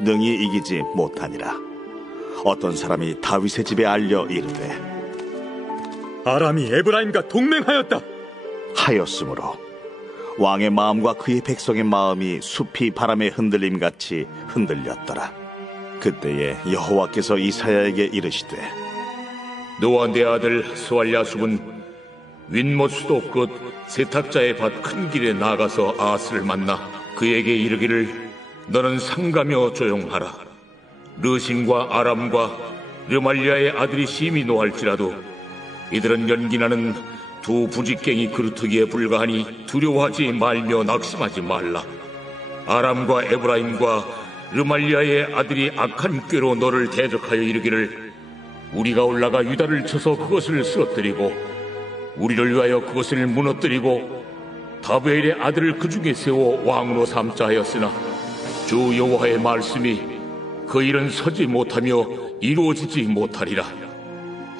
능히 이기지 못하니라. 어떤 사람이 다윗의 집에 알려 이르되 아람이 에브라임과 동맹하였다 하였으므로 왕의 마음과 그의 백성의 마음이 숲이 바람에 흔들림같이 흔들렸더라. 그때에 여호와께서 이사야에게 이르시되 너와 내 아들 스왈야숲은 윗못 수도 끝 세탁자의 밭 큰 길에 나가서 아스를 만나 그에게 이르기를 너는 상가며 조용하라. 르신과 아람과 르말리아의 아들이 심히 노할지라도 이들은 연기나는 두 부직갱이 그루터기에 불과하니 두려워하지 말며 낙심하지 말라. 아람과 에브라임과 르말리아의 아들이 악한 꾀로 너를 대적하여 이르기를 우리가 올라가 유다를 쳐서 그것을 쓰러뜨리고 우리를 위하여 그것을 무너뜨리고 다베엘의 아들을 그 중에 세워 왕으로 삼자 하였으나 주 여호와의 말씀이 그 일은 서지 못하며 이루어지지 못하리라.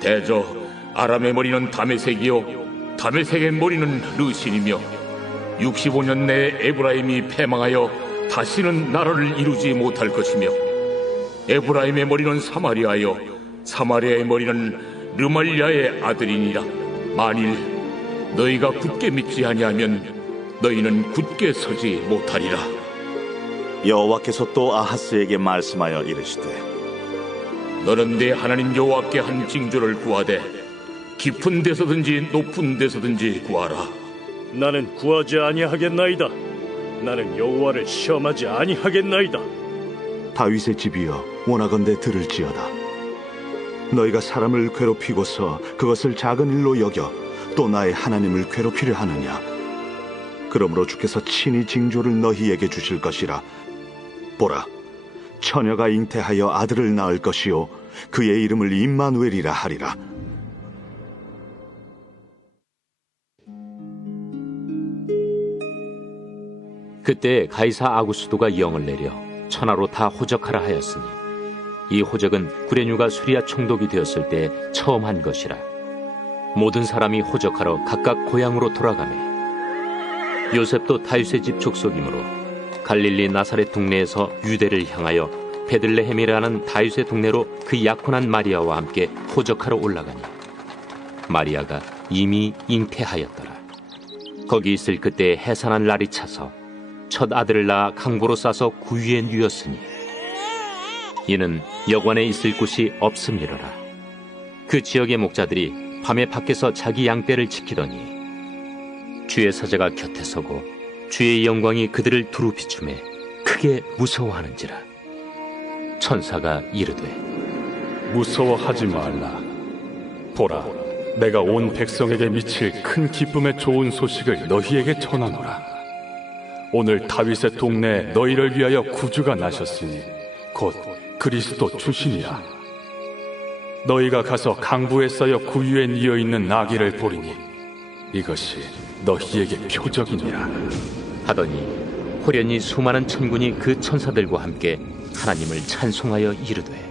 대저 아람의 머리는 다메섹이요 다메섹의 머리는 르신이며 65년 내에 에브라임이 패망하여 다시는 나라를 이루지 못할 것이며 에브라임의 머리는 사마리아요 사마리아의 머리는 르말리아의 아들이니라. 만일 너희가 굳게 믿지 아니하면 너희는 굳게 서지 못하리라. 여호와께서 또 아하스에게 말씀하여 이르시되 너는 내 하나님 여호와께 한 징조를 구하되 깊은 데서든지 높은 데서든지 구하라. 나는 구하지 아니하겠나이다. 나는 여호와를 시험하지 아니하겠나이다. 다윗의 집이여 원하건대 들을지어다. 너희가 사람을 괴롭히고서 그것을 작은 일로 여겨 또 나의 하나님을 괴롭히려 하느냐. 그러므로 주께서 친히 징조를 너희에게 주실 것이라. 보라, 처녀가 잉태하여 아들을 낳을 것이요 그의 이름을 임마누엘이라 하리라. 그때 가이사 아구스도가 영을 내려 천하로 다 호적하라 하였으니 이 호적은 구레뉴가 수리아 총독이 되었을 때 처음 한 것이라. 모든 사람이 호적하러 각각 고향으로 돌아가매 요셉도 다윗의 집 족속이므로 갈릴리 나사렛 동네에서 유대를 향하여 베들레헴이라는 다윗의 동네로 그 약혼한 마리아와 함께 호적하러 올라가니 마리아가 이미 잉태하였더라. 거기 있을 그때 해산한 날이 차서 첫 아들을 낳아 강보로 싸서 구유에 누였으니 이는 여관에 있을 곳이 없음이로라. 그 지역의 목자들이 밤에 밖에서 자기 양떼를 지키더니 주의 사자가 곁에 서고 주의 영광이 그들을 두루 비추매 크게 무서워하는지라. 천사가 이르되 무서워하지 말라. 보라, 내가 온 백성에게 미칠 큰 기쁨의 좋은 소식을 너희에게 전하노라. 오늘 다윗의 동네에 너희를 위하여 구주가 나셨으니 곧 그리스도 주시니라. 너희가 가서 강부에 쌓여 구유에 뉘어 있는 나귀를 보리니 이것이 너희에게 표적이니라. 하더니 호련히 수많은 천군이 그 천사들과 함께 하나님을 찬송하여 이르되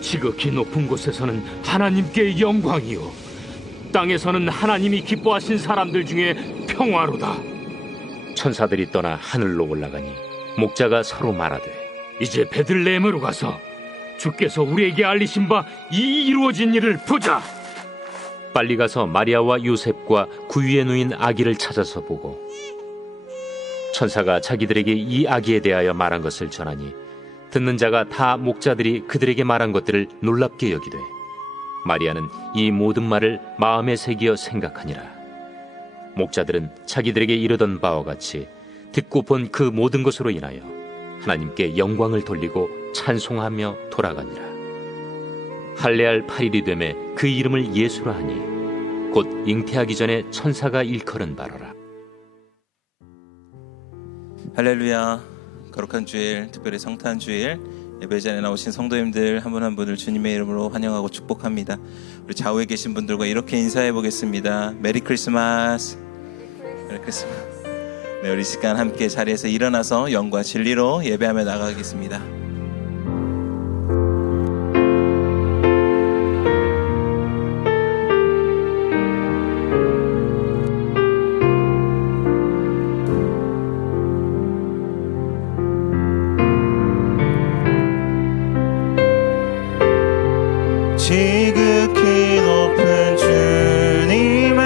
지극히 높은 곳에서는 하나님께 영광이요 땅에서는 하나님이 기뻐하신 사람들 중에 평화로다. 천사들이 떠나 하늘로 올라가니 목자가 서로 말하되 이제 베들레헴으로 가서 주께서 우리에게 알리신 바 이 이루어진 일을 보자. 빨리 가서 마리아와 요셉과 구유에 누인 아기를 찾아서 보고 천사가 자기들에게 이 아기에 대하여 말한 것을 전하니 듣는 자가 다 목자들이 그들에게 말한 것들을 놀랍게 여기되 마리아는 이 모든 말을 마음에 새기어 생각하니라. 목자들은 자기들에게 이르던 바와 같이 듣고 본 그 모든 것으로 인하여 하나님께 영광을 돌리고 찬송하며 돌아가니라. 할례할 8일이 되매 그 이름을 예수라 하니 곧 잉태하기 전에 천사가 일컬은 바로라. 할렐루야. 거룩한 주일, 특별히 성탄 주일 예배 자리에 나오신 성도님들 한 분 한 분을 주님의 이름으로 환영하고 축복합니다. 우리 좌우에 계신 분들과 이렇게 인사해 보겠습니다. 메리 크리스마스. 메리 크리스마스. 네, 우리 시간 함께 자리에서 일어나서 영과 진리로 예배하며 나가겠습니다. 지극히 높은 주님의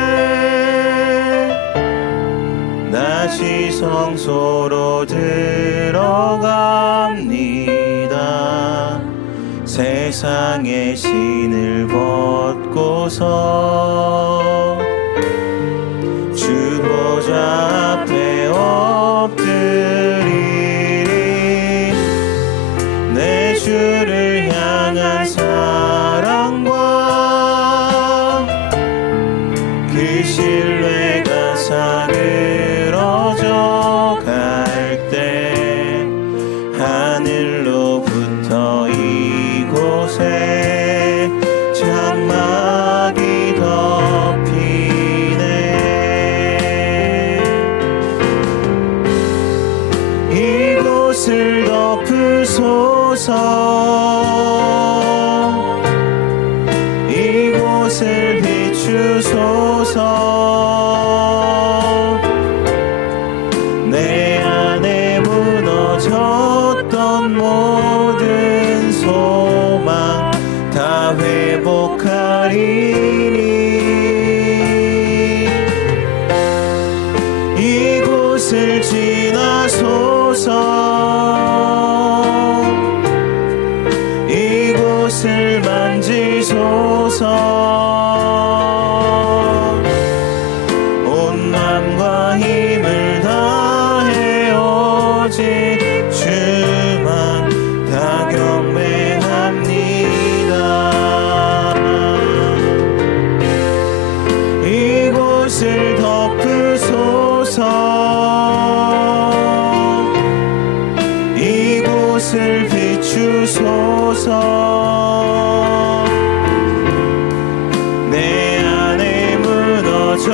다시 성소로 들어갑니다. 세상의 신을 벗고서 주 보좌 앞에 엎드리리. 내 주를 향한 사랑과 그 신뢰가 사그러져 갈 때 하늘로부터 이곳에 장막이 덮이네. 이곳을 덮으소서. 이곳을 비추소서. 내 안에 무너졌던 모든 소망 다 회복하리니. 이곳을 지나소서. 이곳을 만지소서. 온 맘과 힘을 다해 오직 주만 다 경배합니다. 이곳을 덮으소서. 이곳을 비추소서. 내 안에 무너졌던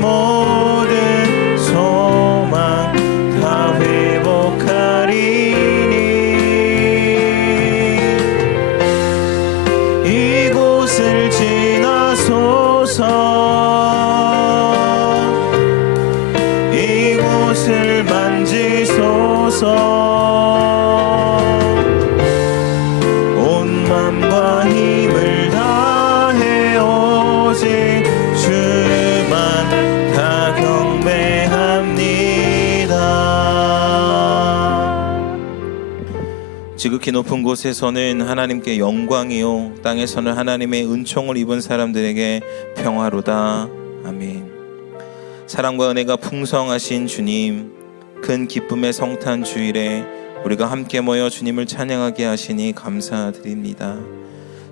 모든 소망 다 회복하리니. 이곳을 지나소서. 이곳을 만지소서. 온 맘과 힘을 다해 오직 주만 다 경배합니다. 지극히 높은 곳에서는 하나님께 영광이요, 땅에서는 하나님의 은총을 입은 사람들에게 평화로다. 아멘. 사랑과 은혜가 풍성하신 주님, 큰 기쁨의 성탄 주일에 우리가 함께 모여 주님을 찬양하게 하시니 감사드립니다.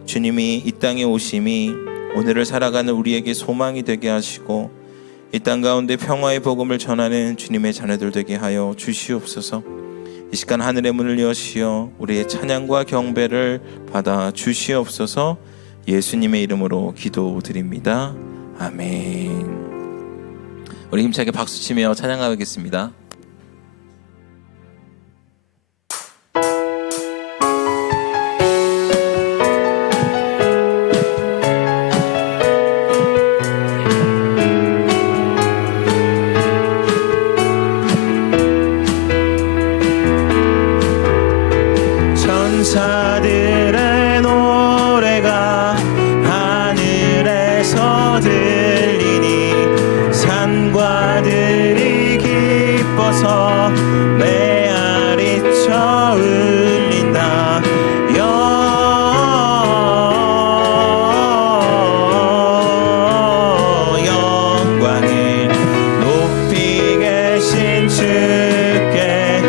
주님이 이 땅에 오심이 오늘을 살아가는 우리에게 소망이 되게 하시고 이 땅 가운데 평화의 복음을 전하는 주님의 자녀들 되게 하여 주시옵소서. 이 시간 하늘의 문을 여시어 우리의 찬양과 경배를 받아 주시옵소서. 예수님의 이름으로 기도드립니다. 아멘. 우리 힘차게 박수치며 찬양하겠습니다. 천사들의 노래가 하늘에서 들리니 산과 들이 기뻐서 메아리쳐 울린다. 영광을 높이 계신 주께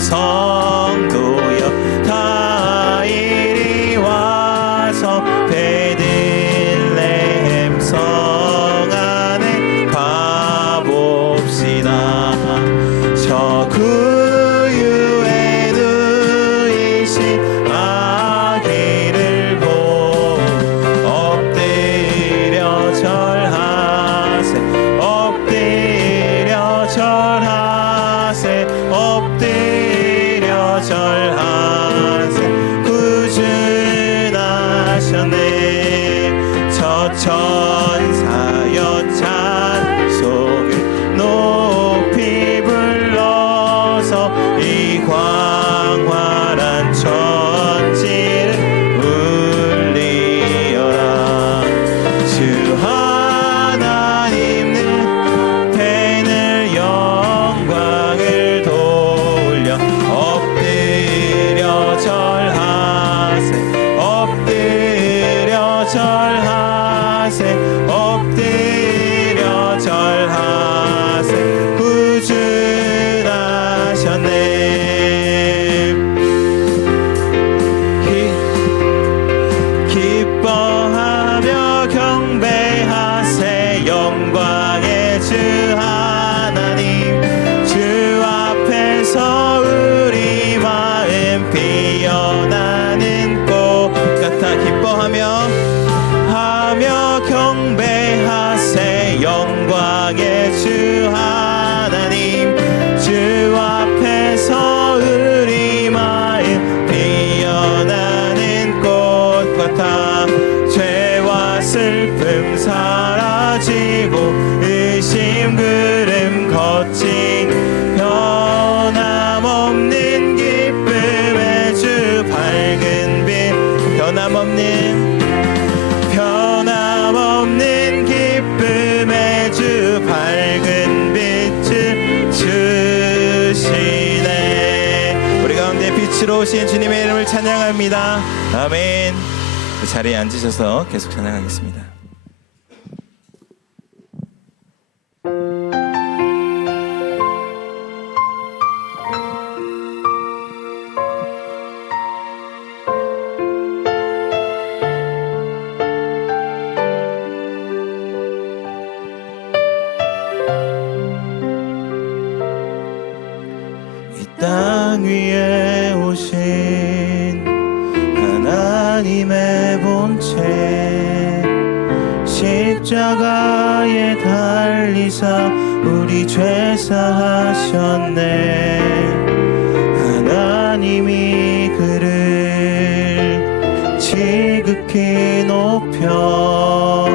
성도여 다 이리 와서 베들레헴 성 안에 가봅시다. 저 구유에 누이신 아기를 보고 엎드려 절하세 엎드려 절하세 엎드려 절하세 구주나셨네. 저 천사여 찬송을 높이 불러서 이 광활한 천지를 울리어라. 주 하나님은 펜을 영광을 돌려 엎드려 절하세 엎드려 절하세 엎드려 절하세 구주나셨네. 기뻐하며 경배하세 영광의 주 하나님. 주 앞에서 우리 마음 피어나는 꽃 같아. 기뻐하며 경배하세 영광의 주 하나님. 주 앞에서 우리 마음 피어나는 꽃 같아. 죄와 슬픔 사라지고 의심 그름 거친 변함없는 기쁨의 주 밝은 빛. 변함없는 기쁨의 주 밝은 빛을 주시네. 우리 가운데 빛으로 오신 주님의 이름을 찬양합니다. 아멘. 자리에 앉으셔서 계속 찬양하겠습니다. 이 땅 위에 오신 하나님의 본체 십자가에 달리사 우리 죄 사하셨네. 하나님이 그를 지극히 높여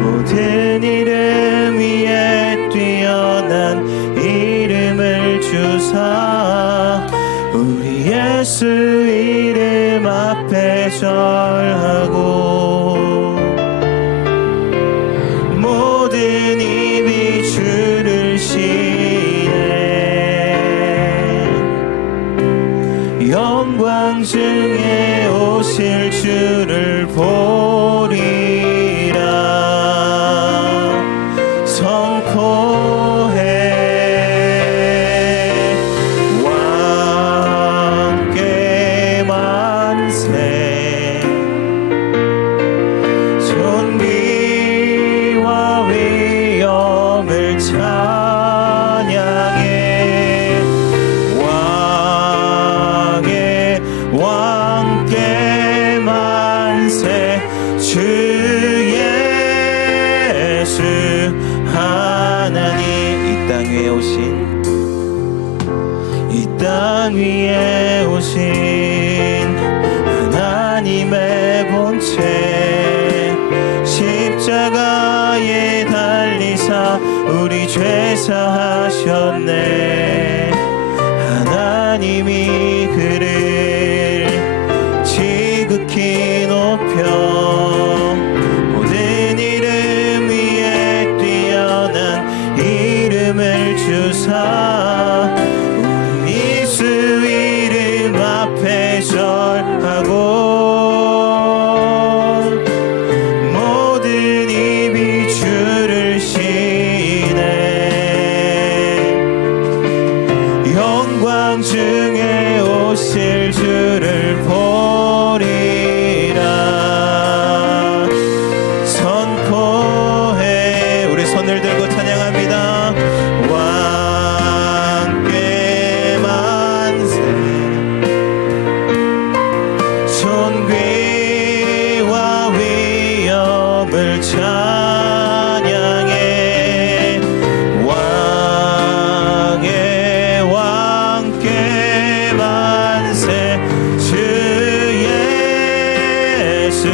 모든 이름 위에 뛰어난 이름을 주사 우리 예수 이름 앞에 절하고 모든 입이 주를 시네. 영광 중에 오실 주를 보리라 선포해. 왕께 만세 존귀와 위엄을 찬양해. 왕께 만세 주 예수 하나님. 이 땅 위에 오신 하나님의 본체 십자가에 달리사 우리 죄 사하셨네. 하나님이 그를 지극히 높여 모든 이름 위에 뛰어난 이름을 주사 우리 예수 이름 앞에 절하고 모든 입이 주를 시네. 오실 주를 보리라. 선포해. 우리 손을 들고 찬양합니다. 왕께 만세. 존귀와 위엄을 찬양해. 왕의 왕께 만세. 주 예수.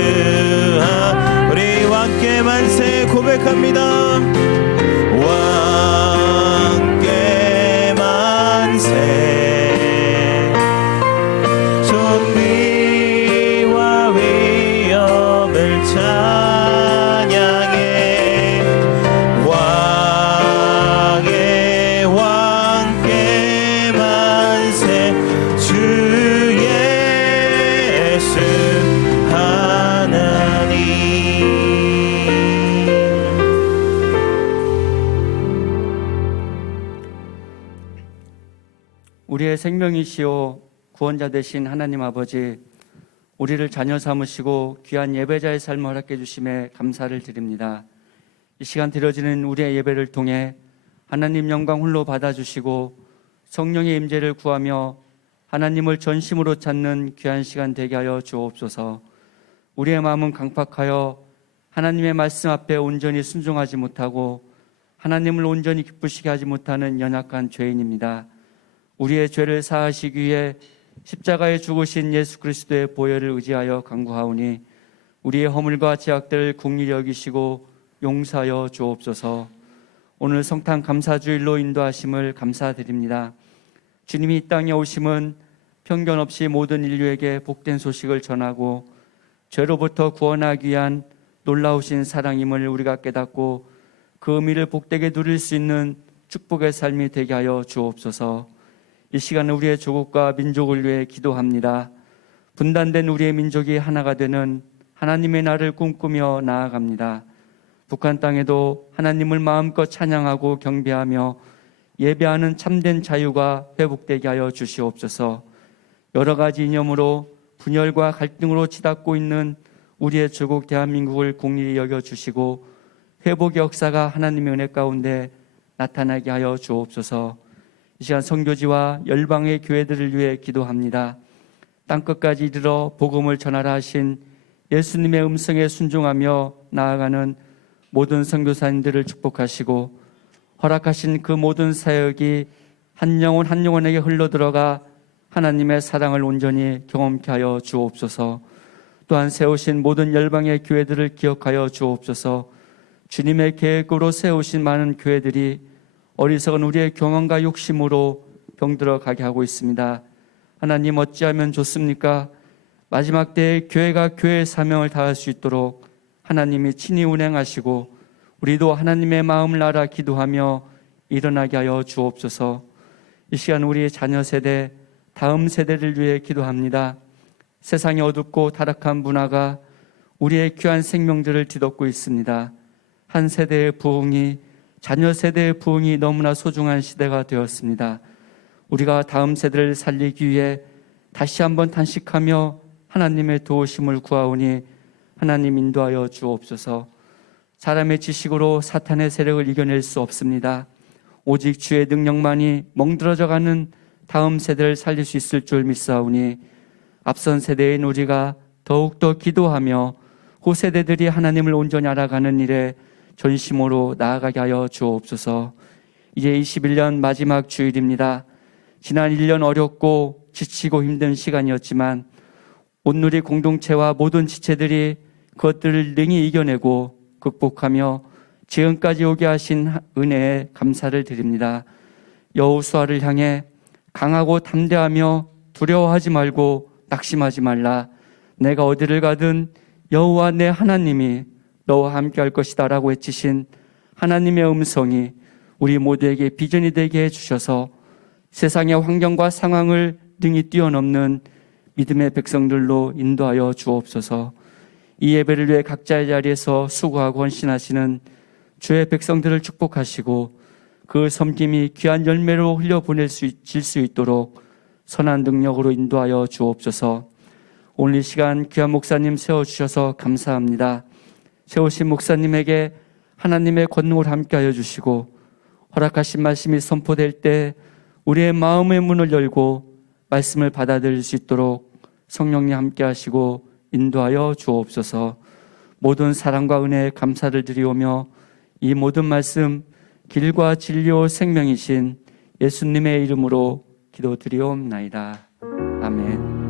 우리 왕께 만세 고백합니다. 왕께 만세. 존귀와 위엄을 찬양해. 왕의 왕께 만세. 주 예수 하나님. 우리의 생명이시오 구원자 되신 하나님 아버지, 우리를 자녀 삼으시고 귀한 예배자의 삶을 허락해 주심에 감사를 드립니다. 이 시간 드려지는 우리의 예배를 통해 하나님 영광 홀로 받아주시고 성령의 임재를 구하며 하나님을 전심으로 찾는 귀한 시간 되게 하여 주옵소서. 우리의 마음은 강팍하여 하나님의 말씀 앞에 온전히 순종하지 못하고 하나님을 온전히 기쁘시게 하지 못하는 연약한 죄인입니다. 우리의 죄를 사하시기 위해 십자가에 죽으신 예수 그리스도의 보혈을 의지하여 간구하오니 우리의 허물과 죄악들을 긍휼히 여기시고 용서하여 주옵소서. 오늘 성탄 감사주일로 인도하심을 감사드립니다. 주님이 이 땅에 오심은 편견 없이 모든 인류에게 복된 소식을 전하고 죄로부터 구원하기 위한 놀라우신 사랑임을 우리가 깨닫고 그 의미를 복되게 누릴 수 있는 축복의 삶이 되게 하여 주옵소서. 이 시간은 우리의 조국과 민족을 위해 기도합니다. 분단된 우리의 민족이 하나가 되는 하나님의 날을 꿈꾸며 나아갑니다. 북한 땅에도 하나님을 마음껏 찬양하고 경배하며 예배하는 참된 자유가 회복되게 하여 주시옵소서. 여러 가지 이념으로 분열과 갈등으로 치닫고 있는 우리의 조국 대한민국을 긍휼히 여겨주시고 회복의 역사가 하나님의 은혜 가운데 나타나게 하여 주옵소서. 이 시간 선교지와 열방의 교회들을 위해 기도합니다. 땅끝까지 이르러 복음을 전하라 하신 예수님의 음성에 순종하며 나아가는 모든 선교사님들을 축복하시고 허락하신 그 모든 사역이 한 영혼 한 영혼에게 흘러들어가 하나님의 사랑을 온전히 경험케 하여 주옵소서. 또한 세우신 모든 열방의 교회들을 기억하여 주옵소서. 주님의 계획으로 세우신 많은 교회들이 어리석은 우리의 경험과 욕심으로 병들어 가게 하고 있습니다. 하나님 어찌하면 좋습니까? 마지막 때에 교회가 교회의 사명을 다할 수 있도록 하나님이 친히 운행하시고 우리도 하나님의 마음을 알아 기도하며 일어나게 하여 주옵소서. 이 시간 우리의 자녀 세대, 다음 세대를 위해 기도합니다. 세상이 어둡고 타락한 문화가 우리의 귀한 생명들을 뒤덮고 있습니다. 한 세대의 부흥이, 자녀 세대의 부흥이 너무나 소중한 시대가 되었습니다. 우리가 다음 세대를 살리기 위해 다시 한번 단식하며 하나님의 도우심을 구하오니 하나님 인도하여 주옵소서. 사람의 지식으로 사탄의 세력을 이겨낼 수 없습니다. 오직 주의 능력만이 멍들어져가는 다음 세대를 살릴 수 있을 줄 믿사오니 앞선 세대인 우리가 더욱더 기도하며 후 세대들이 하나님을 온전히 알아가는 일에 전심으로 나아가게 하여 주옵소서. 이제 21년 마지막 주일입니다. 지난 1년 어렵고 지치고 힘든 시간이었지만 온누리 공동체와 모든 지체들이 그것들을 능히 이겨내고 극복하며 지금까지 오게 하신 은혜에 감사를 드립니다. 여호수아를 향해 강하고 담대하며 두려워하지 말고 낙심하지 말라. 내가 어디를 가든 여호와 내 하나님이 너와 함께 할 것이다 라고 외치신 하나님의 음성이 우리 모두에게 비전이 되게 해주셔서 세상의 환경과 상황을 능히 뛰어넘는 믿음의 백성들로 인도하여 주옵소서. 이 예배를 위해 각자의 자리에서 수고하고 헌신하시는 주의 백성들을 축복하시고 그 섬김이 귀한 열매로 흘려보낼 수 있도록 선한 능력으로 인도하여 주옵소서. 오늘 이 시간 귀한 목사님 세워주셔서 감사합니다. 세우신 목사님에게 하나님의 권능을 함께하여 주시고 허락하신 말씀이 선포될 때 우리의 마음의 문을 열고 말씀을 받아들일 수 있도록 성령님 함께하시고 인도하여 주옵소서. 모든 사랑과 은혜에 감사를 드리오며 이 모든 말씀 길과 진리요 생명이신 예수님의 이름으로 기도드리옵나이다. 아멘.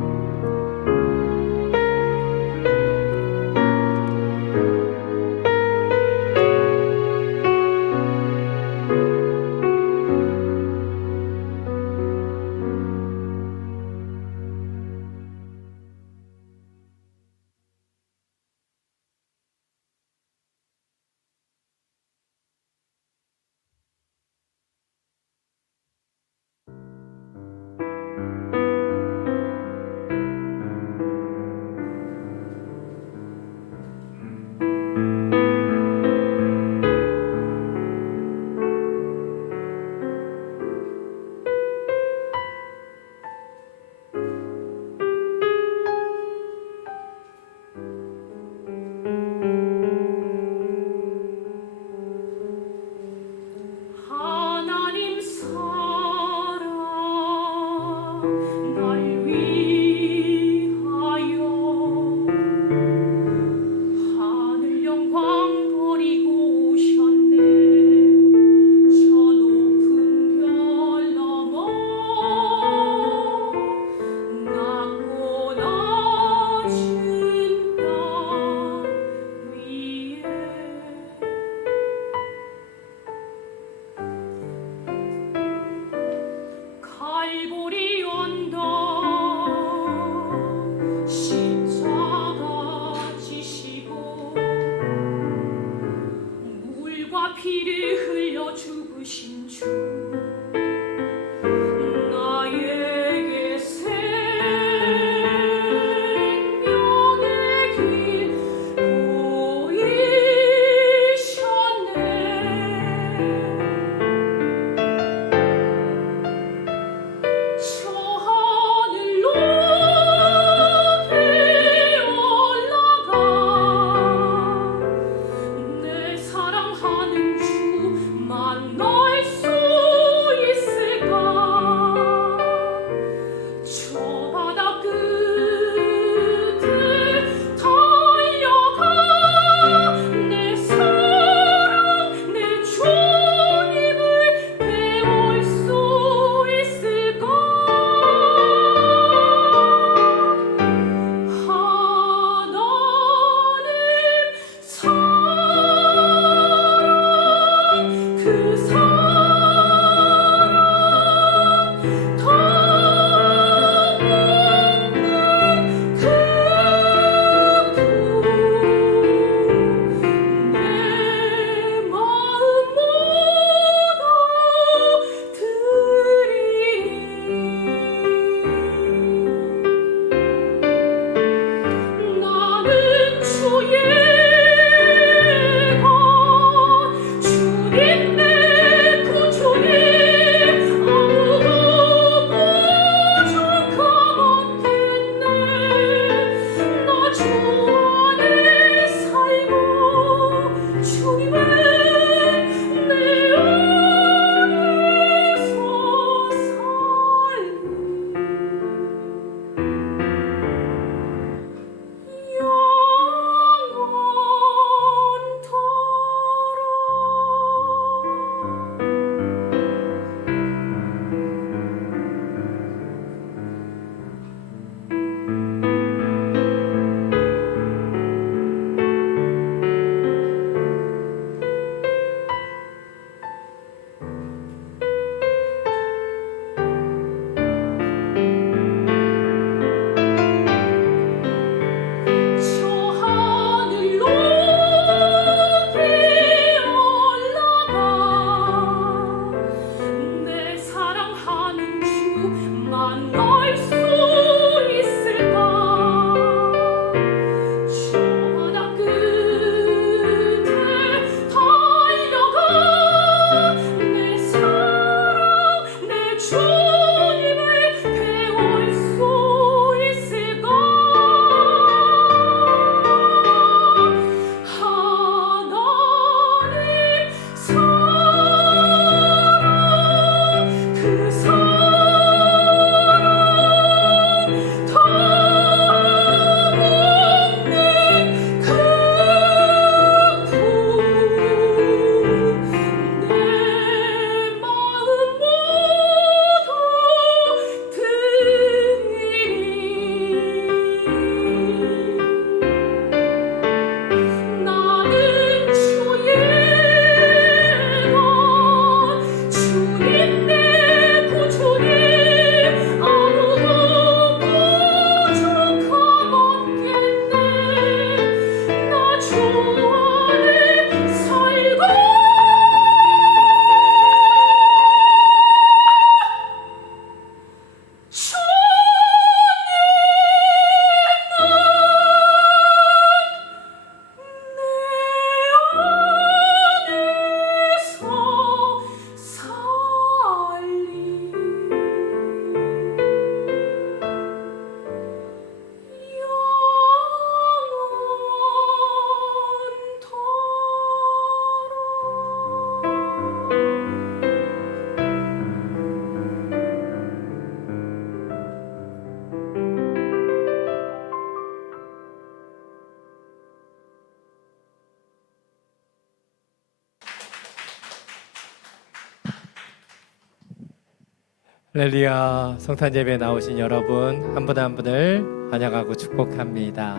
할렐루야. 성탄 예배에 나오신 여러분 한 분 한 분을 환영하고 축복합니다.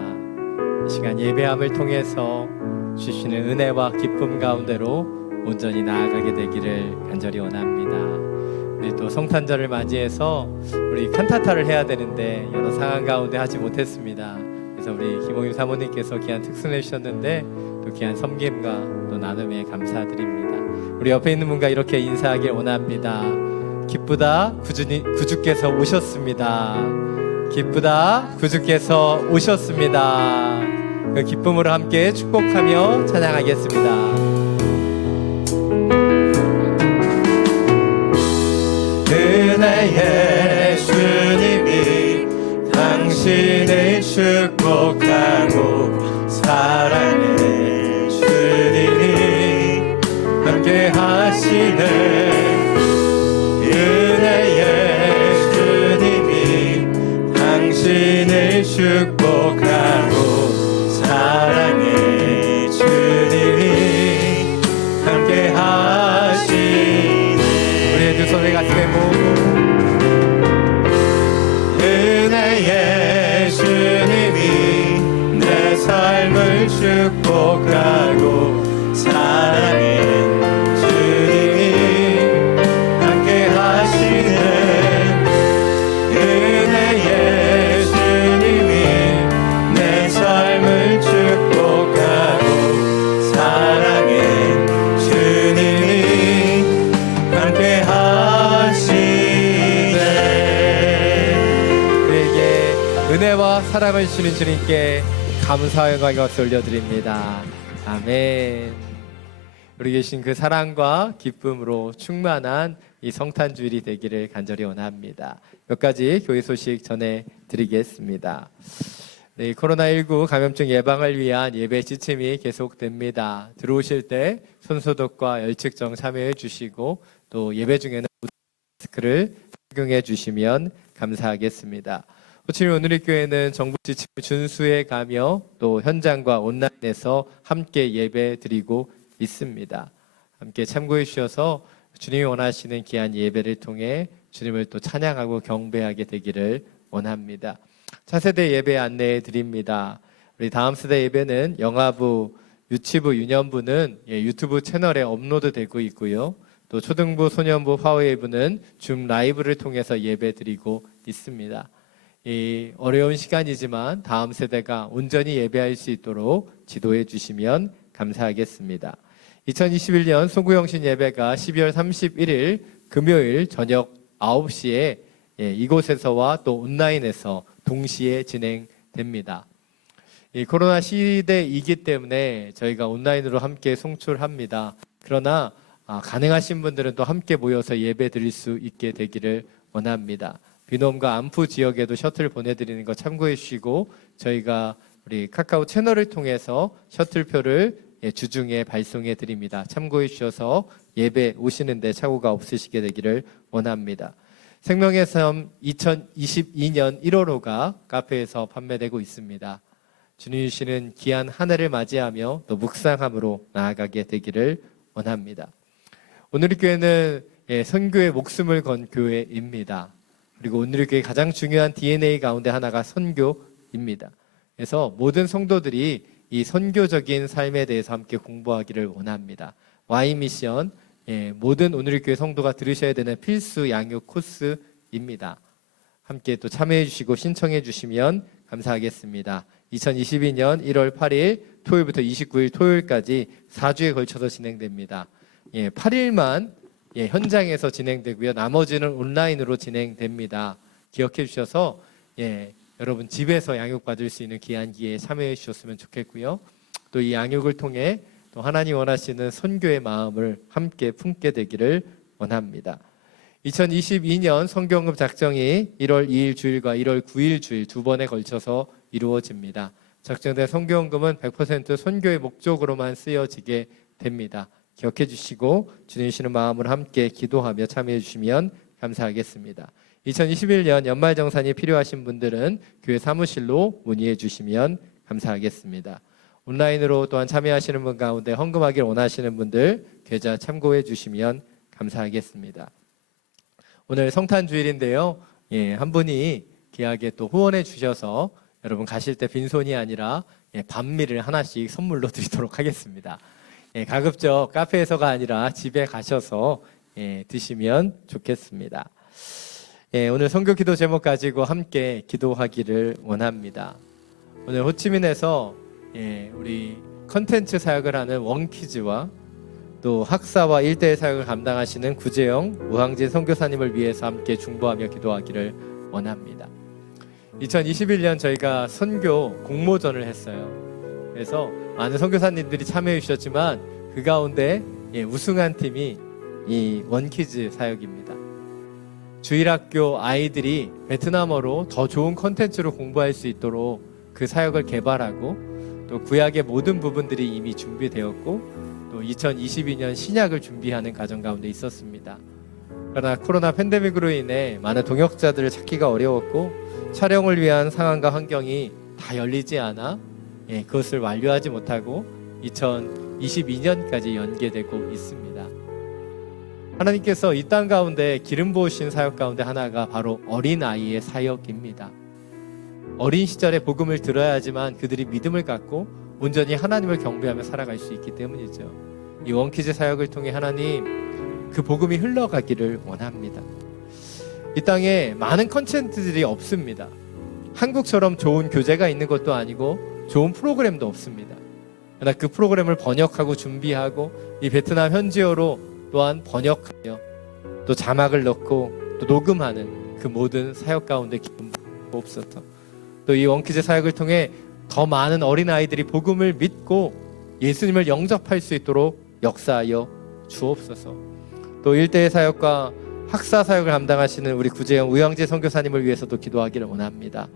이 시간 예배함을 통해서 주시는 은혜와 기쁨 가운데로 온전히 나아가게 되기를 간절히 원합니다. 우리 또 성탄절을 맞이해서 우리 칸타타를 해야 되는데 여러 상황 가운데 하지 못했습니다. 그래서 우리 김홍임 사모님께서 귀한 특순해 주셨는데 또 귀한 섬김과 또 나눔에 감사드립니다. 우리 옆에 있는 분과 이렇게 인사하길 원합니다. 기쁘다 구주께서 오셨습니다. 기쁘다 구주께서 오셨습니다. 그 기쁨으로 함께 축복하며 찬양하겠습니다. 은혜의 주님이 당신을 축복하고 사랑의 주님이 함께 하시네. 은혜의 주님이 당신을 축복하고 사랑의 주님이 함께 하시네. 우리의 두 손을 가슴에 모으고 은혜의 주님이 내 삶을 축복하고 사랑의 사랑을 주시는 주님께 감사의 박수 올려드립니다. 아멘. 우리 계신 그 사랑과 기쁨으로 충만한 이 성탄주일이 되기를 간절히 원합니다. 몇 가지 교회 소식 전해드리겠습니다. 네, 코로나19 감염증 예방을 위한 예배 지침이 계속됩니다. 들어오실 때 손소독과 열측정 참여해 주시고 또 예배 중에는 마스크를 착용해 주시면 감사하겠습니다. 호치민 오늘의 교회는 정부 지침을 준수해 가며 또 현장과 온라인에서 함께 예배 드리고 있습니다. 함께 참고해 주셔서 주님이 원하시는 귀한 예배를 통해 주님을 또 찬양하고 경배하게 되기를 원합니다. 차세대 예배 안내해 드립니다. 우리 다음 세대 예배는 영아부, 유치부, 유년부는 유튜브 채널에 업로드되고 있고요. 또 초등부, 소년부, 화웨이부는 줌 라이브를 통해서 예배 드리고 있습니다. 이 어려운 시간이지만 다음 세대가 온전히 예배할 수 있도록 지도해 주시면 감사하겠습니다. 2021년 소구영신 예배가 12월 31일 금요일 저녁 9시에 이곳에서와 또 온라인에서 동시에 진행됩니다. 이 코로나 시대이기 때문에 저희가 온라인으로 함께 송출합니다. 그러나 가능하신 분들은 또 함께 모여서 예배 드릴 수 있게 되기를 원합니다. 비놈과 안푸 지역에도 셔틀 보내드리는 거 참고해 주시고 저희가 우리 카카오 채널을 통해서 셔틀표를 주중에 발송해 드립니다. 참고해 주셔서 예배 오시는데 착오가 없으시게 되기를 원합니다. 생명의 섬 2022년 1월호가 카페에서 판매되고 있습니다. 주님 주시는 귀한 한 해를 맞이하며 또 묵상함으로 나아가게 되기를 원합니다. 오늘의 교회는 선교에 목숨을 건 교회입니다. 그리고 오늘의 교회 가장 중요한 DNA 가운데 하나가 선교입니다. 그래서 모든 성도들이 이 선교적인 삶에 대해서 함께 공부하기를 원합니다. Y미션, 모든 오늘의 교회 성도가 들으셔야 되는 필수 양육 코스입니다. 함께 또 참여해 주시고 신청해 주시면 감사하겠습니다. 2022년 1월 8일 토요일부터 29일 토요일까지 4주에 걸쳐서 진행됩니다. 8일만 현장에서 진행되고요. 나머지는 온라인으로 진행됩니다. 기억해 주셔서 여러분 집에서 양육받을 수 있는 귀한 기회에 참여해 주셨으면 좋겠고요. 또 이 양육을 통해 또 하나님 원하시는 선교의 마음을 함께 품게 되기를 원합니다. 2022년 성경급 작정이 1월 2일 주일과 1월 9일 주일 두 번에 걸쳐서 이루어집니다. 작정된 성경금은 100% 선교의 목적으로만 쓰여지게 됩니다. 기억해 주시고 주님 주시는 마음으로 함께 기도하며 참여해 주시면 감사하겠습니다. 2021년 연말정산이 필요하신 분들은 교회 사무실로 문의해 주시면 감사하겠습니다. 온라인으로 또한 참여하시는 분 가운데 헌금하기를 원하시는 분들 계좌 참고해 주시면 감사하겠습니다. 오늘 성탄주일인데요. 한 분이 귀하게 또 후원해 주셔서 여러분 가실 때 빈손이 아니라 반미를 하나씩 선물로 드리도록 하겠습니다. 가급적 카페에서가 아니라 집에 가셔서 드시면 좋겠습니다. 오늘 선교 기도 제목 가지고 함께 기도하기를 원합니다. 오늘 호치민에서 우리 컨텐츠 사역을 하는 원키즈와 또 학사와 일대일 사역을 감당하시는 구재영, 우항진 선교사님을 위해서 함께 중보하며 기도하기를 원합니다. 2021년 저희가 선교 공모전을 했어요. 그래서 많은 선교사님들이 참여해 주셨지만 그 가운데 우승한 팀이 이 원키즈 사역입니다. 주일학교 아이들이 베트남어로 더 좋은 컨텐츠를 공부할 수 있도록 그 사역을 개발하고 또 구약의 모든 부분들이 이미 준비되었고 또 2022년 신약을 준비하는 과정 가운데 있었습니다. 그러나 코로나 팬데믹으로 인해 많은 동역자들을 찾기가 어려웠고 촬영을 위한 상황과 환경이 다 열리지 않아 그것을 완료하지 못하고 2022년까지 연계되고 있습니다. 하나님께서 이 땅 가운데 기름 부으신 사역 가운데 하나가 바로 어린아이의 사역입니다. 어린 시절에 복음을 들어야 하지만 그들이 믿음을 갖고 온전히 하나님을 경배하며 살아갈 수 있기 때문이죠. 이 원키즈 사역을 통해 하나님 그 복음이 흘러가기를 원합니다. 이 땅에 많은 컨텐츠들이 없습니다. 한국처럼 좋은 교재가 있는 것도 아니고 좋은 프로그램도 없습니다. 그러나 그 프로그램을 번역하고 준비하고 이 베트남 현지어로 또한 번역하며 또 자막을 넣고 또 녹음하는 그 모든 사역 가운데 기쁨 없었다. 또 이 원키즈 사역을 통해 더 많은 어린아이들이 복음을 믿고 예수님을 영접할 수 있도록 역사하여 주옵소서. 또 일대의 사역과 학사 사역을 감당하시는 우리 구재영 우영재 선교사님을 위해서도 기도하기를 원합니다.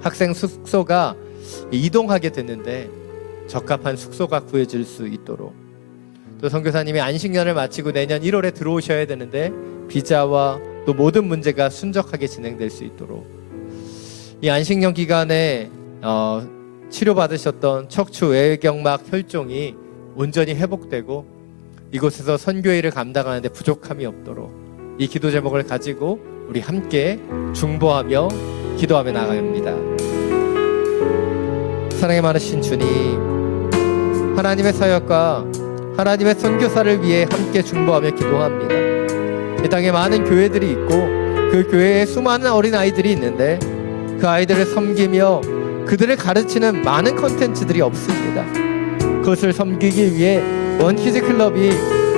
학생 숙소가 이동하게 됐는데 적합한 숙소가 구해질 수 있도록, 또 선교사님이 안식년을 마치고 내년 1월에 들어오셔야 되는데 비자와 또 모든 문제가 순적하게 진행될 수 있도록, 이 안식년 기간에 치료받으셨던 척추 외경막 혈종이 온전히 회복되고 이곳에서 선교일을 감당하는데 부족함이 없도록 이 기도 제목을 가지고 우리 함께 중보하며 기도하며 나아갑니다. 사랑에 많으신 주님, 하나님의 사역과 하나님의 선교사를 위해 함께 중보하며 기도합니다. 이 땅에 많은 교회들이 있고 그 교회에 수많은 어린아이들이 있는데 그 아이들을 섬기며 그들을 가르치는 많은 컨텐츠들이 없습니다. 그것을 섬기기 위해 원키즈 클럽이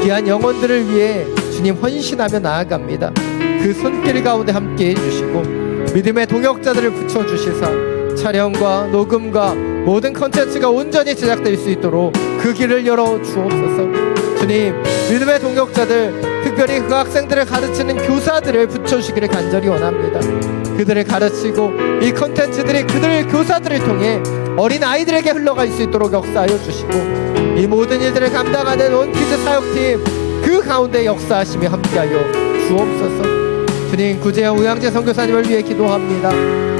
귀한 영혼들을 위해 주님 헌신하며 나아갑니다. 그 손길 가운데 함께 해주시고 믿음의 동역자들을 붙여주시사 촬영과 녹음과 모든 컨텐츠가 온전히 제작될 수 있도록 그 길을 열어 주옵소서. 주님, 믿음의 동역자들, 특별히 그 학생들을 가르치는 교사들을 붙여주시기를 간절히 원합니다. 그들을 가르치고 이 컨텐츠들이 그들 교사들을 통해 어린 아이들에게 흘러갈 수 있도록 역사하여 주시고 이 모든 일들을 감당하는 원키즈 사역팀 그 가운데 역사하시며 함께하여 주옵소서. 주님, 구재영 우양재 선교사님을 위해 기도합니다.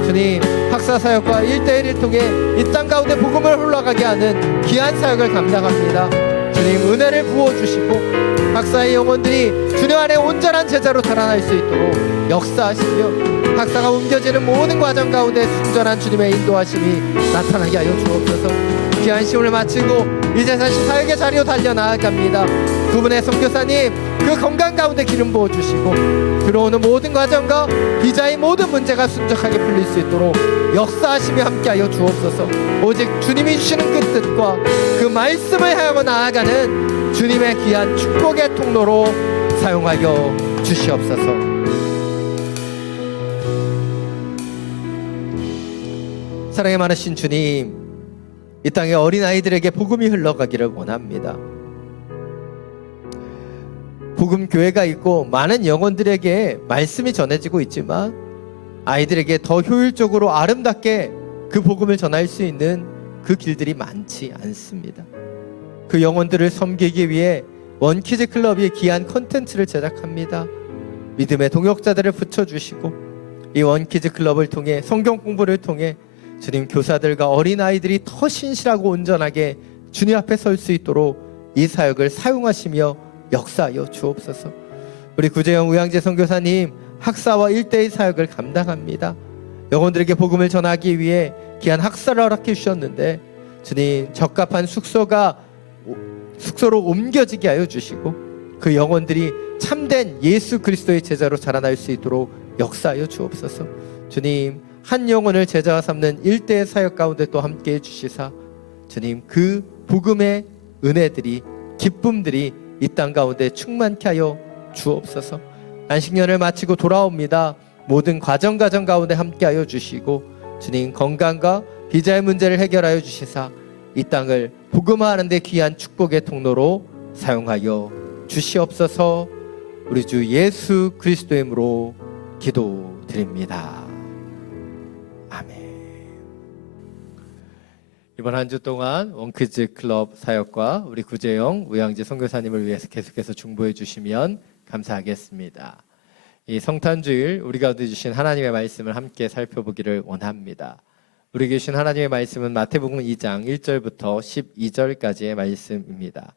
주님, 학사 사역과 1대1을 통해 이 땅 가운데 복음을 흘러가게 하는 귀한 사역을 감당합니다. 주님, 은혜를 부어주시고 학사의 영혼들이 주님 안에 온전한 제자로 달아날 수 있도록 역사하시며 학사가 옮겨지는 모든 과정 가운데 순전한 주님의 인도하심이 나타나게 하여 주옵소서. 귀한 시험을 마치고 이제 다시 사역의 자리로 달려나아갑니다. 두 분의 선교사님 그 건강 가운데 기름 부어주시고 들어오는 모든 과정과 비자의 모든 문제가 순적하게 풀릴 수 있도록 역사하시며 함께하여 주옵소서. 오직 주님이 주시는 그 뜻과 그 말씀을 향하고 나아가는 주님의 귀한 축복의 통로로 사용하여 주시옵소서. 사랑에 많으신 주님, 이 땅의 어린아이들에게 복음이 흘러가기를 원합니다. 복음 교회가 있고 많은 영혼들에게 말씀이 전해지고 있지만 아이들에게 더 효율적으로 아름답게 그 복음을 전할 수 있는 그 길들이 많지 않습니다. 그 영혼들을 섬기기 위해 원키즈 클럽이 귀한 콘텐츠를 제작합니다. 믿음의 동역자들을 붙여주시고 이 원키즈 클럽을 통해 성경 공부를 통해 주님, 교사들과 어린아이들이 더 신실하고 온전하게 주님 앞에 설 수 있도록 이 사역을 사용하시며 역사하여 주옵소서. 우리 구재영 우양재 선교사님 학사와 일대의 사역을 감당합니다. 영혼들에게 복음을 전하기 위해 귀한 학사를 허락해 주셨는데 주님 적합한 숙소로 옮겨지게 하여 주시고 그 영혼들이 참된 예수 그리스도의 제자로 자라날 수 있도록 역사하여 주옵소서. 주님 한 영혼을 제자와 삼는 일대의 사역 가운데 또 함께해 주시사 주님 그 복음의 은혜들이 기쁨들이 이 땅 가운데 충만케 하여 주옵소서. 안식년을 마치고 돌아옵니다. 모든 과정 가운데 함께하여 주시고 주님 건강과 비자의 문제를 해결하여 주시사 이 땅을 복음화하는 데 귀한 축복의 통로로 사용하여 주시옵소서. 우리 주 예수 그리스도의 이름으로 기도드립니다. 아멘. 이번 한 주 동안 원키즈 클럽 사역과 우리 구재영 우양재 선교사님을 위해서 계속해서 중보해 주시면 감사하겠습니다. 이 성탄주일 우리가 얻어주신 하나님의 말씀을 함께 살펴보기를 원합니다. 우리 계신 하나님의 말씀은 마태복음 2장 1절부터 12절까지의 말씀입니다.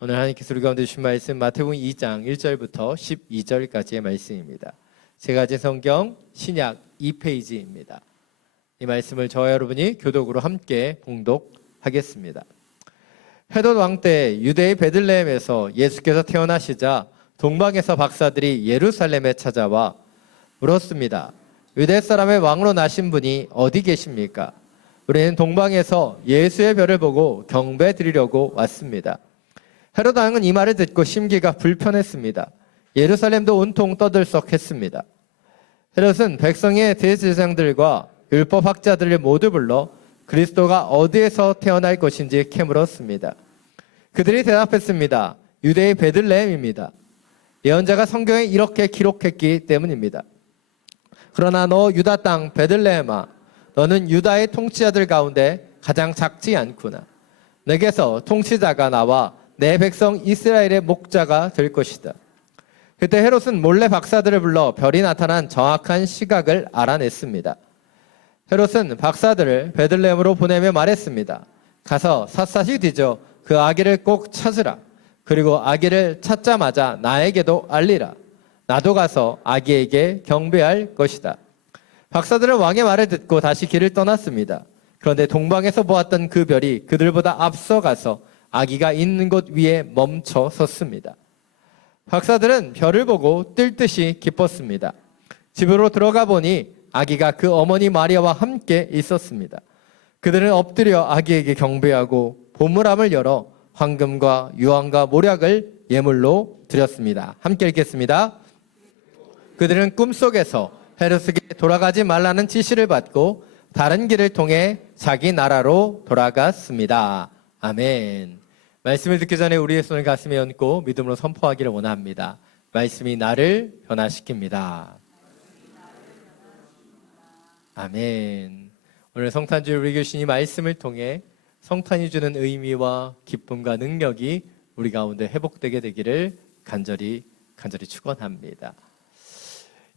오늘 하나님께서 우리 가운데 주신 말씀 마태복음 2장 1절부터 12절까지의 말씀입니다. 제가 가진 성경 신약 2페이지입니다. 이 말씀을 저와 여러분이 교독으로 함께 봉독하겠습니다. 헤롯 왕 때 유대의 베들레헴에서 예수께서 태어나시자 동방에서 박사들이 예루살렘에 찾아와 물었습니다. 유대 사람의 왕으로 나신 분이 어디 계십니까? 우리는 동방에서 예수의 별을 보고 경배 드리려고 왔습니다. 헤롯 왕은 이 말을 듣고 심기가 불편했습니다. 예루살렘도 온통 떠들썩했습니다. 헤롯은 백성의 대제사장들과 율법학자들을 모두 불러 그리스도가 어디에서 태어날 것인지 캐물었습니다. 그들이 대답했습니다. 유대의 베들레헴입니다. 예언자가 성경에 이렇게 기록했기 때문입니다. 그러나 너 유다 땅 베들레헴아, 너는 유다의 통치자들 가운데 가장 작지 않구나. 내게서 통치자가 나와 내 백성 이스라엘의 목자가 될 것이다. 그때 헤롯은 몰래 박사들을 불러 별이 나타난 정확한 시각을 알아냈습니다. 헤롯은 박사들을 베들레헴으로 보내며 말했습니다. 가서 샅샅이 뒤져 그 아기를 꼭 찾으라. 그리고 아기를 찾자마자 나에게도 알리라. 나도 가서 아기에게 경배할 것이다. 박사들은 왕의 말을 듣고 다시 길을 떠났습니다. 그런데 동방에서 보았던 그 별이 그들보다 앞서가서 아기가 있는 곳 위에 멈춰 섰습니다. 박사들은 별을 보고 뜰 듯이 기뻤습니다. 집으로 들어가 보니 아기가 그 어머니 마리아와 함께 있었습니다. 그들은 엎드려 아기에게 경배하고 보물함을 열어 황금과 유황과 모략을 예물로 드렸습니다. 함께 읽겠습니다. 그들은 꿈속에서 헤롯에게 돌아가지 말라는 지시를 받고 다른 길을 통해 자기 나라로 돌아갔습니다. 아멘. 말씀을 듣기 전에 우리의 손을 가슴에 얹고 믿음으로 선포하기를 원합니다. 말씀이 나를 변화시킵니다. 아멘. 오늘 성탄주일 우리 교신이 말씀을 통해 성탄이 주는 의미와 기쁨과 능력이 우리 가운데 회복되게 되기를 간절히 축원합니다.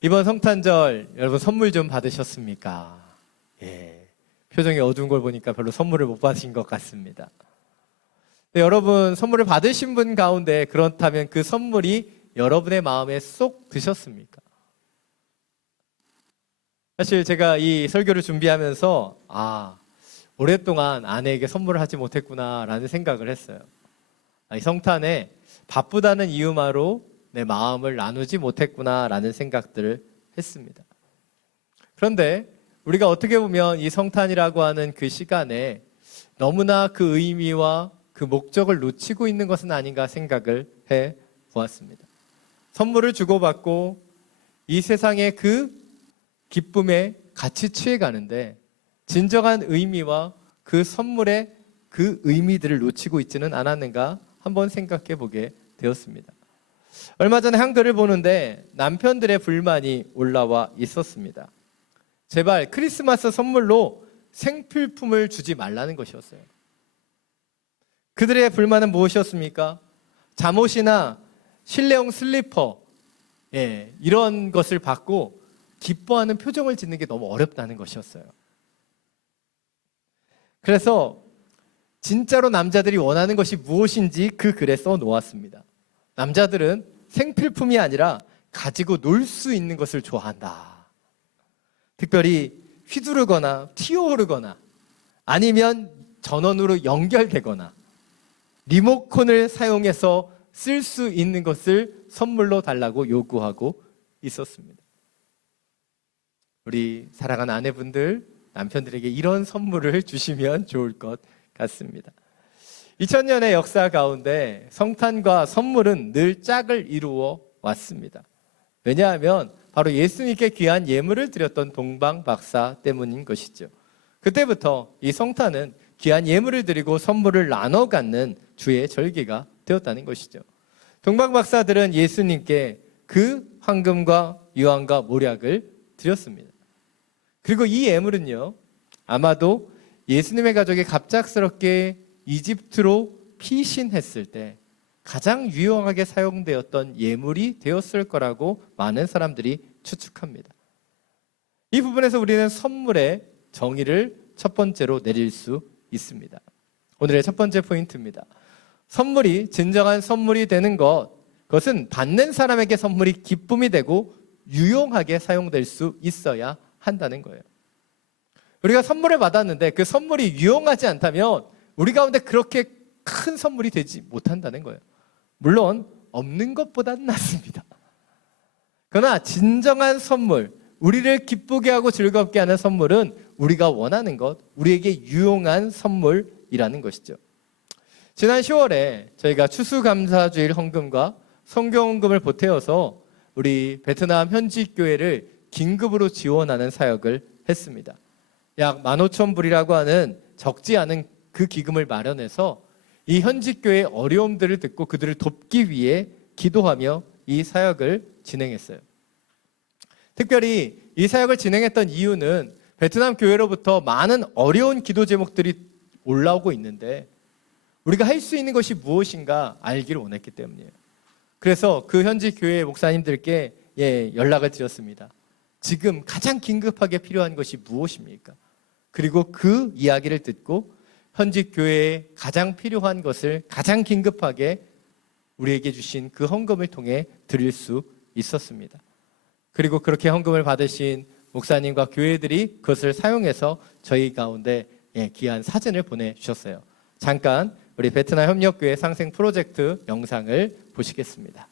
이번 성탄절 여러분 선물 좀 받으셨습니까? 예. 표정이 어두운 걸 보니까 별로 선물을 못 받으신 것 같습니다. 네, 여러분 선물을 받으신 분 가운데 그렇다면 그 선물이 여러분의 마음에 쏙 드셨습니까? 사실 제가 이 설교를 준비하면서 오랫동안 아내에게 선물을 하지 못했구나라는 생각을 했어요. 이 성탄에 바쁘다는 이유만으로 내 마음을 나누지 못했구나라는 생각들을 했습니다. 그런데 우리가 어떻게 보면 이 성탄이라고 하는 그 시간에 너무나 그 의미와 그 목적을 놓치고 있는 것은 아닌가 생각을 해 보았습니다. 선물을 주고받고 이 세상의 그 기쁨에 같이 취해가는데 진정한 의미와 그 선물의 그 의미들을 놓치고 있지는 않았는가 한번 생각해 보게 되었습니다. 얼마 전에 한 글을 보는데 남편들의 불만이 올라와 있었습니다. 제발 크리스마스 선물로 생필품을 주지 말라는 것이었어요. 그들의 불만은 무엇이었습니까? 잠옷이나 실내용 슬리퍼 이런 것을 받고 기뻐하는 표정을 짓는 게 너무 어렵다는 것이었어요. 그래서 진짜로 남자들이 원하는 것이 무엇인지 그 글에 써 놓았습니다. 남자들은 생필품이 아니라 가지고 놀 수 있는 것을 좋아한다. 특별히 휘두르거나 튀어오르거나 아니면 전원으로 연결되거나 리모컨을 사용해서 쓸 수 있는 것을 선물로 달라고 요구하고 있었습니다. 우리 사랑하는 아내분들, 남편들에게 이런 선물을 주시면 좋을 것 같습니다. 2000년의 역사 가운데 성탄과 선물은 늘 짝을 이루어 왔습니다. 왜냐하면 바로 예수님께 귀한 예물을 드렸던 동방 박사 때문인 것이죠. 그때부터 이 성탄은 귀한 예물을 드리고 선물을 나눠 갖는 주의 절기가 되었다는 것이죠. 동방 박사들은 예수님께 그 황금과 유황과 모략을 드렸습니다. 그리고 이 예물은요, 아마도 예수님의 가족이 갑작스럽게 이집트로 피신했을 때 가장 유용하게 사용되었던 예물이 되었을 거라고 많은 사람들이 추측합니다. 이 부분에서 우리는 선물의 정의를 첫 번째로 내릴 수 있습니다. 오늘의 첫 번째 포인트입니다. 선물이 진정한 선물이 되는 그것은 받는 사람에게 선물이 기쁨이 되고 유용하게 사용될 수 있어야 한다는 거예요. 우리가 선물을 받았는데 그 선물이 유용하지 않다면 우리 가운데 그렇게 큰 선물이 되지 못한다는 거예요. 물론 없는 것보다는 낫습니다. 그러나 진정한 선물, 우리를 기쁘게 하고 즐겁게 하는 선물은 우리가 원하는 것, 우리에게 유용한 선물이라는 것이죠. 지난 10월에 저희가 추수감사주일 헌금과 성경헌금을 보태어서 우리 베트남 현지 교회를 긴급으로 지원하는 사역을 했습니다. 약 15,000불이라고 하는 적지 않은 그 기금을 마련해서 이 현지 교회의 어려움들을 듣고 그들을 돕기 위해 기도하며 이 사역을 진행했어요. 특별히 이 사역을 진행했던 이유는 베트남 교회로부터 많은 어려운 기도 제목들이 올라오고 있는데 우리가 할 수 있는 것이 무엇인가 알기를 원했기 때문이에요. 그래서 그 현지 교회 목사님들께 연락을 드렸습니다. 지금 가장 긴급하게 필요한 것이 무엇입니까? 그리고 그 이야기를 듣고 현지 교회에 가장 필요한 것을 가장 긴급하게 우리에게 주신 그 헌금을 통해 드릴 수 있었습니다. 그리고 그렇게 헌금을 받으신 목사님과 교회들이 그것을 사용해서 저희 가운데 귀한 사진을 보내주셨어요. 잠깐 우리 베트남 협력교회 상생 프로젝트 영상을 보시겠습니다.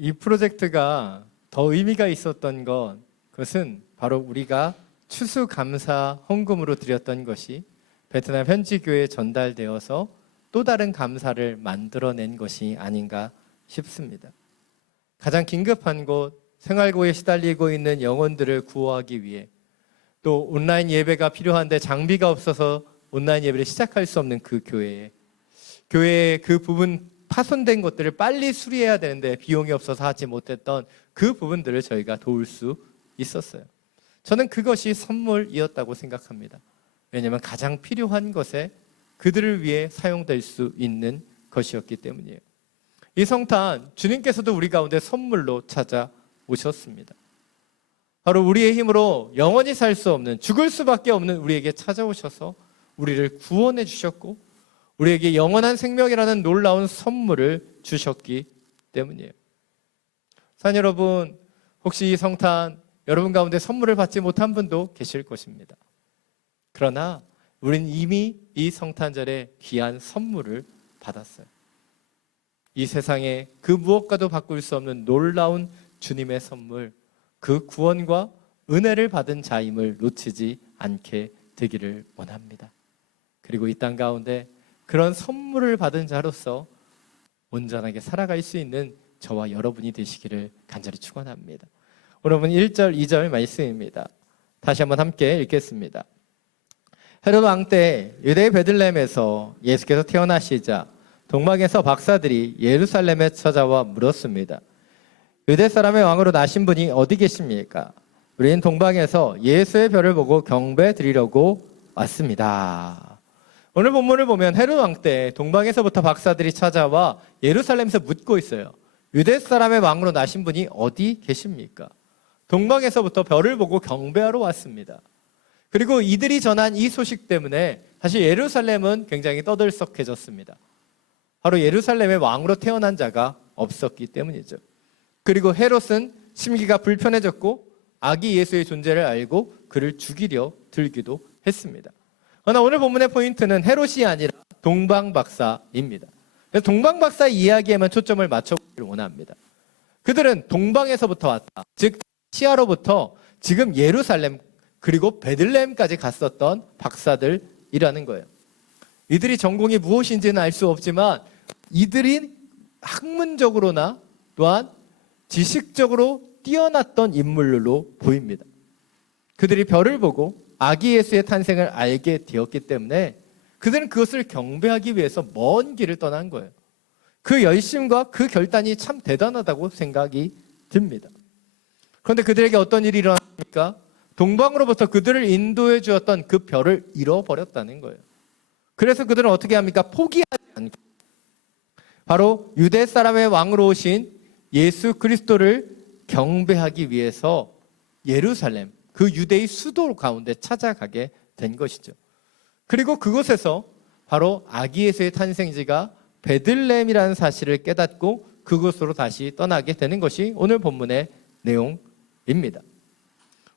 이 프로젝트가 더 의미가 있었던 그것은 바로 우리가 추수감사 헌금으로 드렸던 것이 베트남 현지 교회에 전달되어서 또 다른 감사를 만들어낸 것이 아닌가 싶습니다. 가장 긴급한 곳, 생활고에 시달리고 있는 영혼들을 구호하기 위해 또 온라인 예배가 필요한데 장비가 없어서 온라인 예배를 시작할 수 없는 그 교회의 그 부분 파손된 것들을 빨리 수리해야 되는데 비용이 없어서 하지 못했던 그 부분들을 저희가 도울 수 있었어요. 저는 그것이 선물이었다고 생각합니다. 왜냐하면 가장 필요한 것에 그들을 위해 사용될 수 있는 것이었기 때문이에요. 이 성탄 주님께서도 우리 가운데 선물로 찾아오셨습니다. 바로 우리의 힘으로 영원히 살 수 없는, 죽을 수밖에 없는 우리에게 찾아오셔서 우리를 구원해 주셨고 우리에게 영원한 생명이라는 놀라운 선물을 주셨기 때문이에요. 사랑 여러분, 혹시 이 성탄 여러분 가운데 선물을 받지 못한 분도 계실 것입니다. 그러나 우린 이미 이 성탄절에 귀한 선물을 받았어요. 이 세상에 그 무엇과도 바꿀 수 없는 놀라운 주님의 선물, 그 구원과 은혜를 받은 자임을 놓치지 않게 되기를 원합니다. 그리고 이 땅 가운데 그런 선물을 받은 자로서 온전하게 살아갈 수 있는 저와 여러분이 되시기를 간절히 축원합니다. 여러분 1절, 2절 말씀입니다. 다시 한번 함께 읽겠습니다. 헤롯 왕 때 유대 베들레헴에서 예수께서 태어나시자 동방에서 박사들이 예루살렘에 찾아와 물었습니다. 유대 사람의 왕으로 나신 분이 어디 계십니까? 우리는 동방에서 예수의 별을 보고 경배 드리려고 왔습니다. 오늘 본문을 보면 헤롯 왕 때 동방에서부터 박사들이 찾아와 예루살렘에서 묻고 있어요. 유대 사람의 왕으로 나신 분이 어디 계십니까? 동방에서부터 별을 보고 경배하러 왔습니다. 그리고 이들이 전한 이 소식 때문에 사실 예루살렘은 굉장히 떠들썩해졌습니다. 바로 예루살렘의 왕으로 태어난 자가 없었기 때문이죠. 그리고 헤롯은 심기가 불편해졌고 아기 예수의 존재를 알고 그를 죽이려 들기도 했습니다. 그러나 오늘 본문의 포인트는 헤롯이 아니라 동방박사입니다. 그래서 동방박사의 이야기에만 초점을 맞춰보기를 원합니다. 그들은 동방에서부터 왔다. 즉 시아로부터 지금 예루살렘 그리고 베들레헴까지 갔었던 박사들이라는 거예요. 이들이 전공이 무엇인지는 알 수 없지만 이들이 학문적으로나 또한 지식적으로 뛰어났던 인물로 보입니다. 그들이 별을 보고 아기 예수의 탄생을 알게 되었기 때문에 그들은 그것을 경배하기 위해서 먼 길을 떠난 거예요. 그 열심과 그 결단이 참 대단하다고 생각이 듭니다. 그런데 그들에게 어떤 일이 일어났습니까? 동방으로부터 그들을 인도해 주었던 그 별을 잃어버렸다는 거예요. 그래서 그들은 어떻게 합니까? 포기하지 않고 바로 유대 사람의 왕으로 오신 예수 그리스도를 경배하기 위해서 예루살렘, 그 유대의 수도 가운데 찾아가게 된 것이죠. 그리고 그곳에서 바로 아기 예수의 탄생지가 베들레헴이라는 사실을 깨닫고 그곳으로 다시 떠나게 되는 것이 오늘 본문의 내용입니다.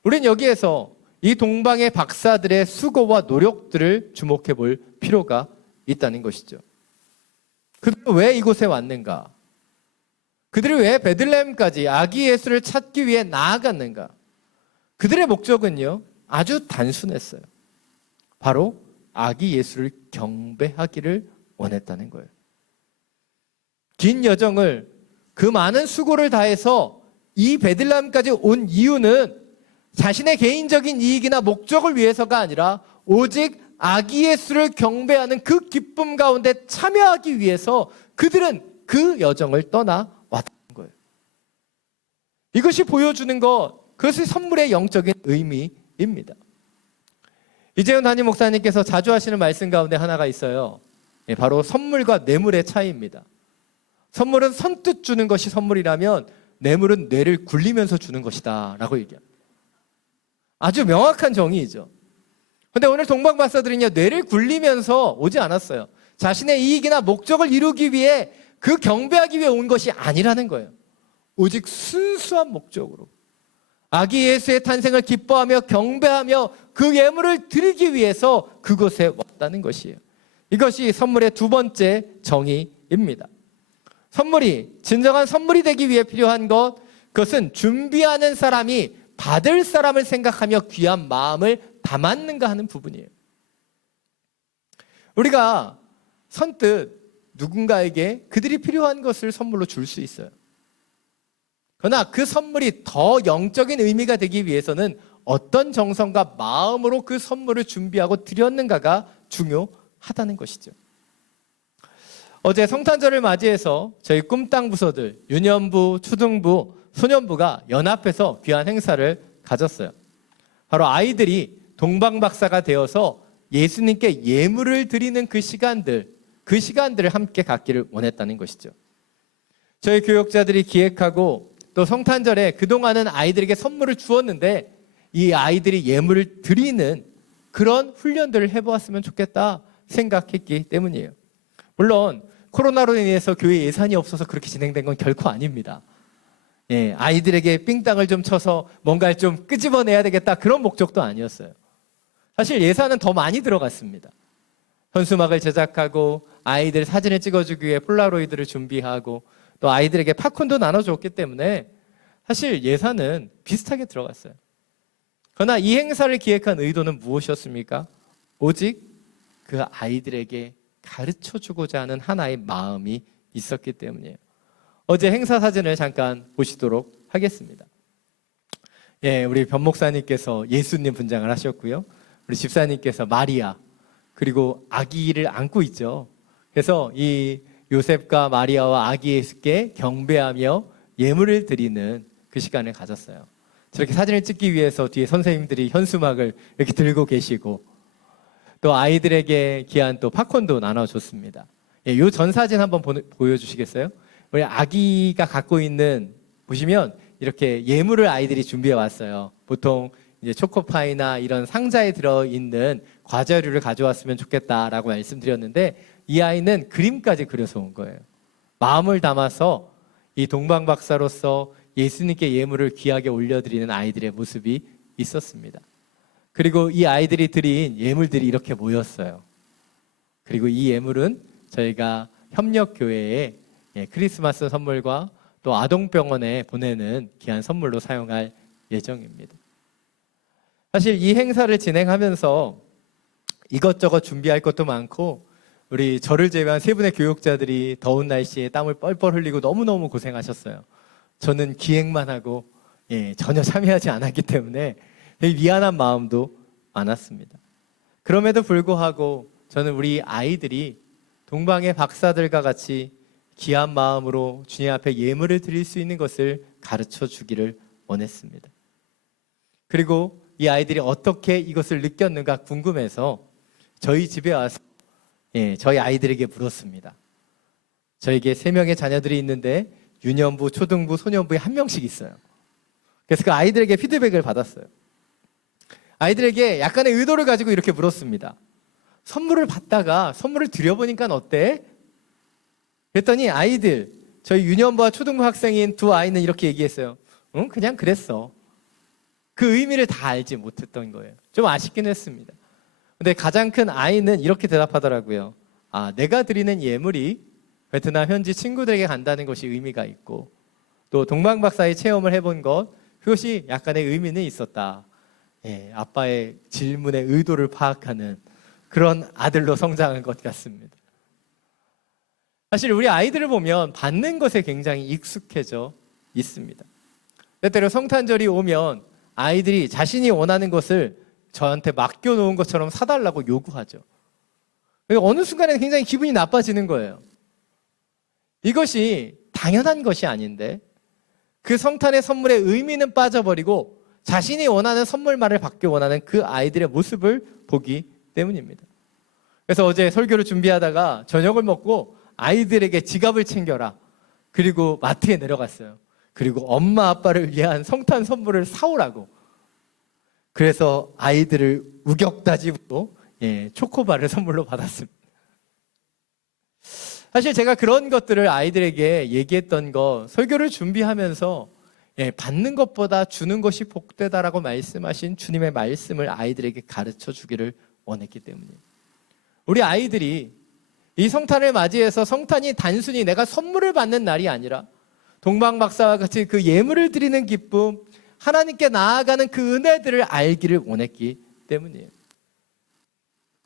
우리는 여기에서 이 동방의 박사들의 수고와 노력들을 주목해 볼 필요가 있다는 것이죠. 그들은 왜 이곳에 왔는가? 그들이 왜 베들레헴까지 아기 예수를 찾기 위해 나아갔는가? 그들의 목적은요, 아주 단순했어요. 바로 아기 예수를 경배하기를 원했다는 거예요. 긴 여정을 그 많은 수고를 다해서 이 베들레헴까지 온 이유는 자신의 개인적인 이익이나 목적을 위해서가 아니라 오직 아기 예수를 경배하는 그 기쁨 가운데 참여하기 위해서 그들은 그 여정을 떠나왔던 거예요. 이것이 보여주는 것, 그것이 선물의 영적인 의미입니다. 이재훈 담임 목사님께서 자주 하시는 말씀 가운데 하나가 있어요. 바로 선물과 뇌물의 차이입니다. 선물은 선뜻 주는 것이 선물이라면 뇌물은 뇌를 굴리면서 주는 것이다 라고 얘기합니다. 아주 명확한 정의이죠. 그런데 오늘 동방박사들은요, 뇌를 굴리면서 오지 않았어요. 자신의 이익이나 목적을 이루기 위해 그 경배하기 위해 온 것이 아니라는 거예요. 오직 순수한 목적으로 아기 예수의 탄생을 기뻐하며 경배하며 그 예물을 드리기 위해서 그곳에 왔다는 것이에요. 이것이 선물의 두 번째 정의입니다. 선물이 진정한 선물이 되기 위해 필요한 것, 그것은 준비하는 사람이 받을 사람을 생각하며 귀한 마음을 담았는가 하는 부분이에요. 우리가 선뜻 누군가에게 그들이 필요한 것을 선물로 줄 수 있어요. 그러나 그 선물이 더 영적인 의미가 되기 위해서는 어떤 정성과 마음으로 그 선물을 준비하고 드렸는가가 중요하다는 것이죠. 어제 성탄절을 맞이해서 저희 꿈땅 부서들, 유년부, 초등부, 소년부가 연합해서 귀한 행사를 가졌어요. 바로 아이들이 동방박사가 되어서 예수님께 예물을 드리는 그 시간들을 함께 갖기를 원했다는 것이죠. 저희 교역자들이 기획하고 또 성탄절에 그동안은 아이들에게 선물을 주었는데 이 아이들이 예물을 드리는 그런 훈련들을 해보았으면 좋겠다 생각했기 때문이에요. 물론 코로나로 인해서 교회 예산이 없어서 그렇게 진행된 건 결코 아닙니다. 예, 아이들에게 삥땅을 좀 쳐서 뭔가를 좀 끄집어내야 되겠다 그런 목적도 아니었어요. 사실 예산은 더 많이 들어갔습니다. 현수막을 제작하고 아이들 사진을 찍어주기 위해 폴라로이드를 준비하고 또 아이들에게 팝콘도 나눠줬기 때문에 사실 예산은 비슷하게 들어갔어요. 그러나 이 행사를 기획한 의도는 무엇이었습니까? 오직 그 아이들에게 가르쳐주고자 하는 하나의 마음이 있었기 때문이에요. 어제 행사 사진을 잠깐 보시도록 하겠습니다. 예, 우리 변 목사님께서 예수님 분장을 하셨고요. 우리 집사님께서 마리아 그리고 아기를 안고 있죠. 그래서 이 요셉과 마리아와 아기 예수께 경배하며 예물을 드리는 그 시간을 가졌어요. 저렇게 사진을 찍기 위해서 뒤에 선생님들이 현수막을 이렇게 들고 계시고 또 아이들에게 귀한 또 팝콘도 나눠줬습니다. 예, 요 전 사진 한번 보여주시겠어요? 우리 아기가 갖고 있는 보시면 이렇게 예물을 아이들이 준비해 왔어요. 보통 이제 초코파이나 이런 상자에 들어있는 과자류를 가져왔으면 좋겠다라고 말씀드렸는데 이 아이는 그림까지 그려서 온 거예요. 마음을 담아서 이 동방박사로서 예수님께 예물을 귀하게 올려드리는 아이들의 모습이 있었습니다. 그리고 이 아이들이 드린 예물들이 이렇게 모였어요. 그리고 이 예물은 저희가 협력교회에 크리스마스 선물과 또 아동병원에 보내는 귀한 선물로 사용할 예정입니다. 사실 이 행사를 진행하면서 이것저것 준비할 것도 많고 우리 저를 제외한 세 분의 교육자들이 더운 날씨에 땀을 뻘뻘 흘리고 너무너무 고생하셨어요. 저는 기획만 하고 전혀 참여하지 않았기 때문에 되게 미안한 마음도 많았습니다. 그럼에도 불구하고 저는 우리 아이들이 동방의 박사들과 같이 귀한 마음으로 주님 앞에 예물을 드릴 수 있는 것을 가르쳐 주기를 원했습니다. 그리고 이 아이들이 어떻게 이것을 느꼈는가 궁금해서 저희 집에 와서 저희 아이들에게 물었습니다. 저에게 3명의 자녀들이 있는데 유년부, 초등부, 소년부에 1명씩 있어요. 그래서 그 아이들에게 피드백을 받았어요. 아이들에게 약간의 의도를 가지고 이렇게 물었습니다. 선물을 받다가 선물을 드려보니까 어때? 그랬더니 아이들, 저희 유년부와 초등부 학생인 2 아이는 이렇게 얘기했어요. 응, 그냥 그랬어. 그 의미를 다 알지 못했던 거예요. 좀 아쉽긴 했습니다. 근데 가장 큰 아이는 이렇게 대답하더라고요. 아, 내가 드리는 예물이 베트남 현지 친구들에게 간다는 것이 의미가 있고 또 동방박사의 체험을 해본 것, 그것이 약간의 의미는 있었다. 아빠의 질문의 의도를 파악하는 그런 아들로 성장한 것 같습니다. 사실 우리 아이들을 보면 받는 것에 굉장히 익숙해져 있습니다. 때때로 성탄절이 오면 아이들이 자신이 원하는 것을 저한테 맡겨놓은 것처럼 사달라고 요구하죠. 어느 순간에 굉장히 기분이 나빠지는 거예요. 이것이 당연한 것이 아닌데 그 성탄의 선물의 의미는 빠져버리고 자신이 원하는 선물만을 받기 원하는 그 아이들의 모습을 보기 때문입니다. 그래서 어제 설교를 준비하다가 저녁을 먹고 아이들에게 지갑을 챙겨라. 그리고 마트에 내려갔어요. 그리고 엄마 아빠를 위한 성탄 선물을 사오라고. 그래서 아이들을 우격다짐으로 초코바를 선물로 받았습니다. 사실 제가 그런 것들을 아이들에게 얘기했던 거 설교를 준비하면서 받는 것보다 주는 것이 복되다라고 말씀하신 주님의 말씀을 아이들에게 가르쳐 주기를 원했기 때문이에요. 우리 아이들이 이 성탄을 맞이해서 성탄이 단순히 내가 선물을 받는 날이 아니라 동방박사와 같이 그 예물을 드리는 기쁨, 하나님께 나아가는 그 은혜들을 알기를 원했기 때문이에요.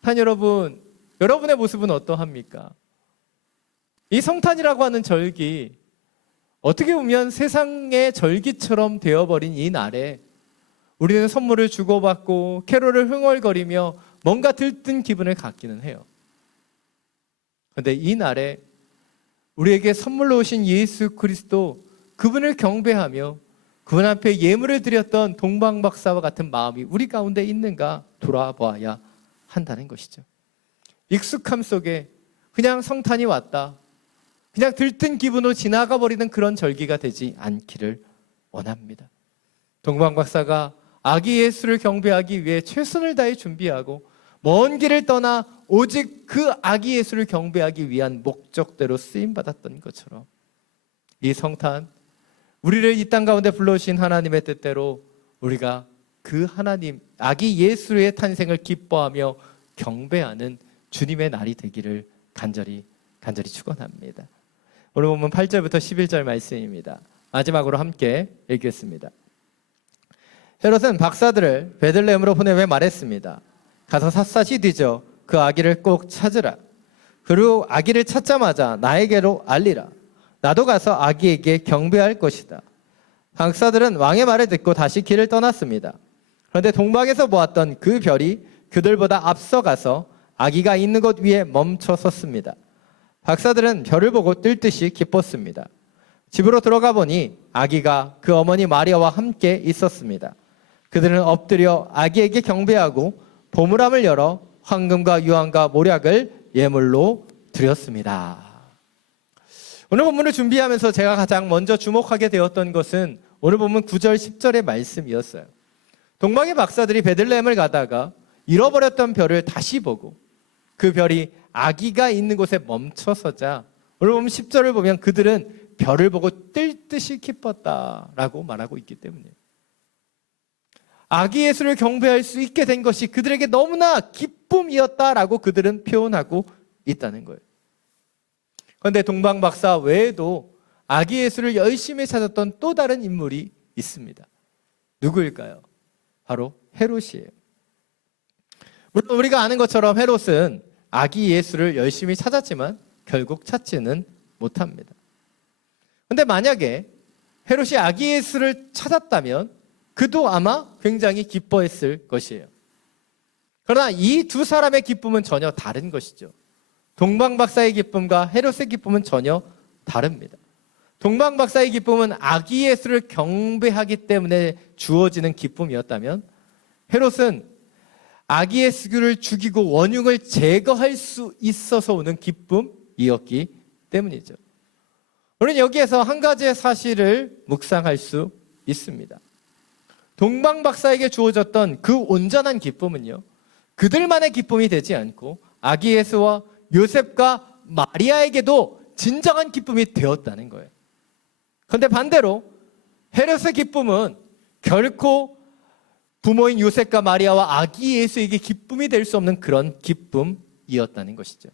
한 여러분, 여러분의 모습은 어떠합니까? 이 성탄이라고 하는 절기, 어떻게 보면 세상의 절기처럼 되어버린 이 날에 우리는 선물을 주고받고 캐롤을 흥얼거리며 뭔가 들뜬 기분을 갖기는 해요. 그런데 이 날에 우리에게 선물로 오신 예수 그리스도, 그분을 경배하며 그분 앞에 예물을 드렸던 동방박사와 같은 마음이 우리 가운데 있는가 돌아보아야 한다는 것이죠. 익숙함 속에 그냥 성탄이 왔다, 그냥 들뜬 기분으로 지나가 버리는 그런 절기가 되지 않기를 원합니다. 동방 박사가 아기 예수를 경배하기 위해 최선을 다해 준비하고 먼 길을 떠나 오직 그 아기 예수를 경배하기 위한 목적대로 쓰임 받았던 것처럼 이 성탄, 우리를 이 땅 가운데 불러오신 하나님의 뜻대로 우리가 그 하나님 아기 예수의 탄생을 기뻐하며 경배하는 주님의 날이 되기를 간절히 축원합니다. 오늘 본문 8절부터 11절 말씀입니다. 마지막으로 함께 읽겠습니다. 헤롯은 박사들을 베들레헴으로 보내며 말했습니다. 가서 샅샅이 뒤져 그 아기를 꼭 찾으라. 그리고 아기를 찾자마자 나에게로 알리라. 나도 가서 아기에게 경배할 것이다. 박사들은 왕의 말을 듣고 다시 길을 떠났습니다. 그런데 동방에서 보았던 그 별이 그들보다 앞서가서 아기가 있는 곳 위에 멈춰 섰습니다. 박사들은 별을 보고 뜰 듯이 기뻤습니다. 집으로 들어가 보니 아기가 그 어머니 마리아와 함께 있었습니다. 그들은 엎드려 아기에게 경배하고 보물함을 열어 황금과 유황과 모략을 예물로 드렸습니다. 오늘 본문을 준비하면서 제가 가장 먼저 주목하게 되었던 것은 오늘 본문 9절 10절의 말씀이었어요. 동방의 박사들이 베들레헴을 가다가 잃어버렸던 별을 다시 보고 그 별이 아기가 있는 곳에 멈춰서자 오늘 본문 10절을 보면 그들은 별을 보고 뜰 듯이 기뻤다라고 말하고 있기 때문이에요. 아기 예수를 경배할 수 있게 된 것이 그들에게 너무나 기쁨이었다라고 그들은 표현하고 있다는 거예요. 그런데 동방 박사 외에도 아기 예수를 열심히 찾았던 또 다른 인물이 있습니다. 누구일까요? 바로 헤롯이에요. 물론 우리가 아는 것처럼 헤롯은 아기 예수를 열심히 찾았지만 결국 찾지는 못합니다. 그런데 만약에 헤롯이 아기 예수를 찾았다면 그도 아마 굉장히 기뻐했을 것이에요. 그러나 이 두 사람의 기쁨은 전혀 다른 것이죠. 동방 박사의 기쁨과 헤롯의 기쁨은 전혀 다릅니다. 동방 박사의 기쁨은 아기 예수를 경배하기 때문에 주어지는 기쁨이었다면 헤롯은 아기 예수를 죽이고 원흉을 제거할 수 있어서 오는 기쁨이었기 때문이죠. 우리는 여기에서 한 가지의 사실을 묵상할 수 있습니다. 동방 박사에게 주어졌던 그 온전한 기쁨은요, 그들만의 기쁨이 되지 않고 아기 예수와 요셉과 마리아에게도 진정한 기쁨이 되었다는 거예요. 그런데 반대로 헤롯의 기쁨은 결코 부모인 요셉과 마리아와 아기 예수에게 기쁨이 될 수 없는 그런 기쁨이었다는 것이죠.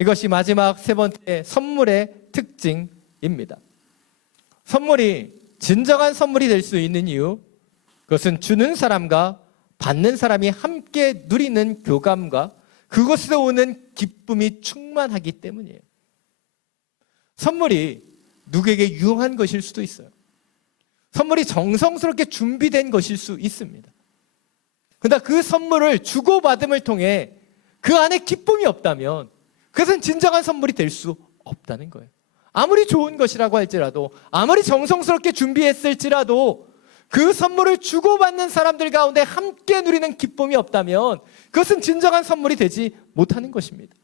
이것이 마지막 세 번째 선물의 특징입니다. 선물이 진정한 선물이 될 수 있는 이유, 그것은 주는 사람과 받는 사람이 함께 누리는 교감과 그것에서 오는 기쁨이 충만하기 때문이에요. 선물이 누구에게 유용한 것일 수도 있어요. 선물이 정성스럽게 준비된 것일 수 있습니다. 그러나 그 선물을 주고받음을 통해 그 안에 기쁨이 없다면 그것은 진정한 선물이 될 수 없다는 거예요. 아무리 좋은 것이라고 할지라도, 아무리 정성스럽게 준비했을지라도 그 선물을 주고받는 사람들 가운데 함께 누리는 기쁨이 없다면 그것은 진정한 선물이 되지 못하는 것입니다.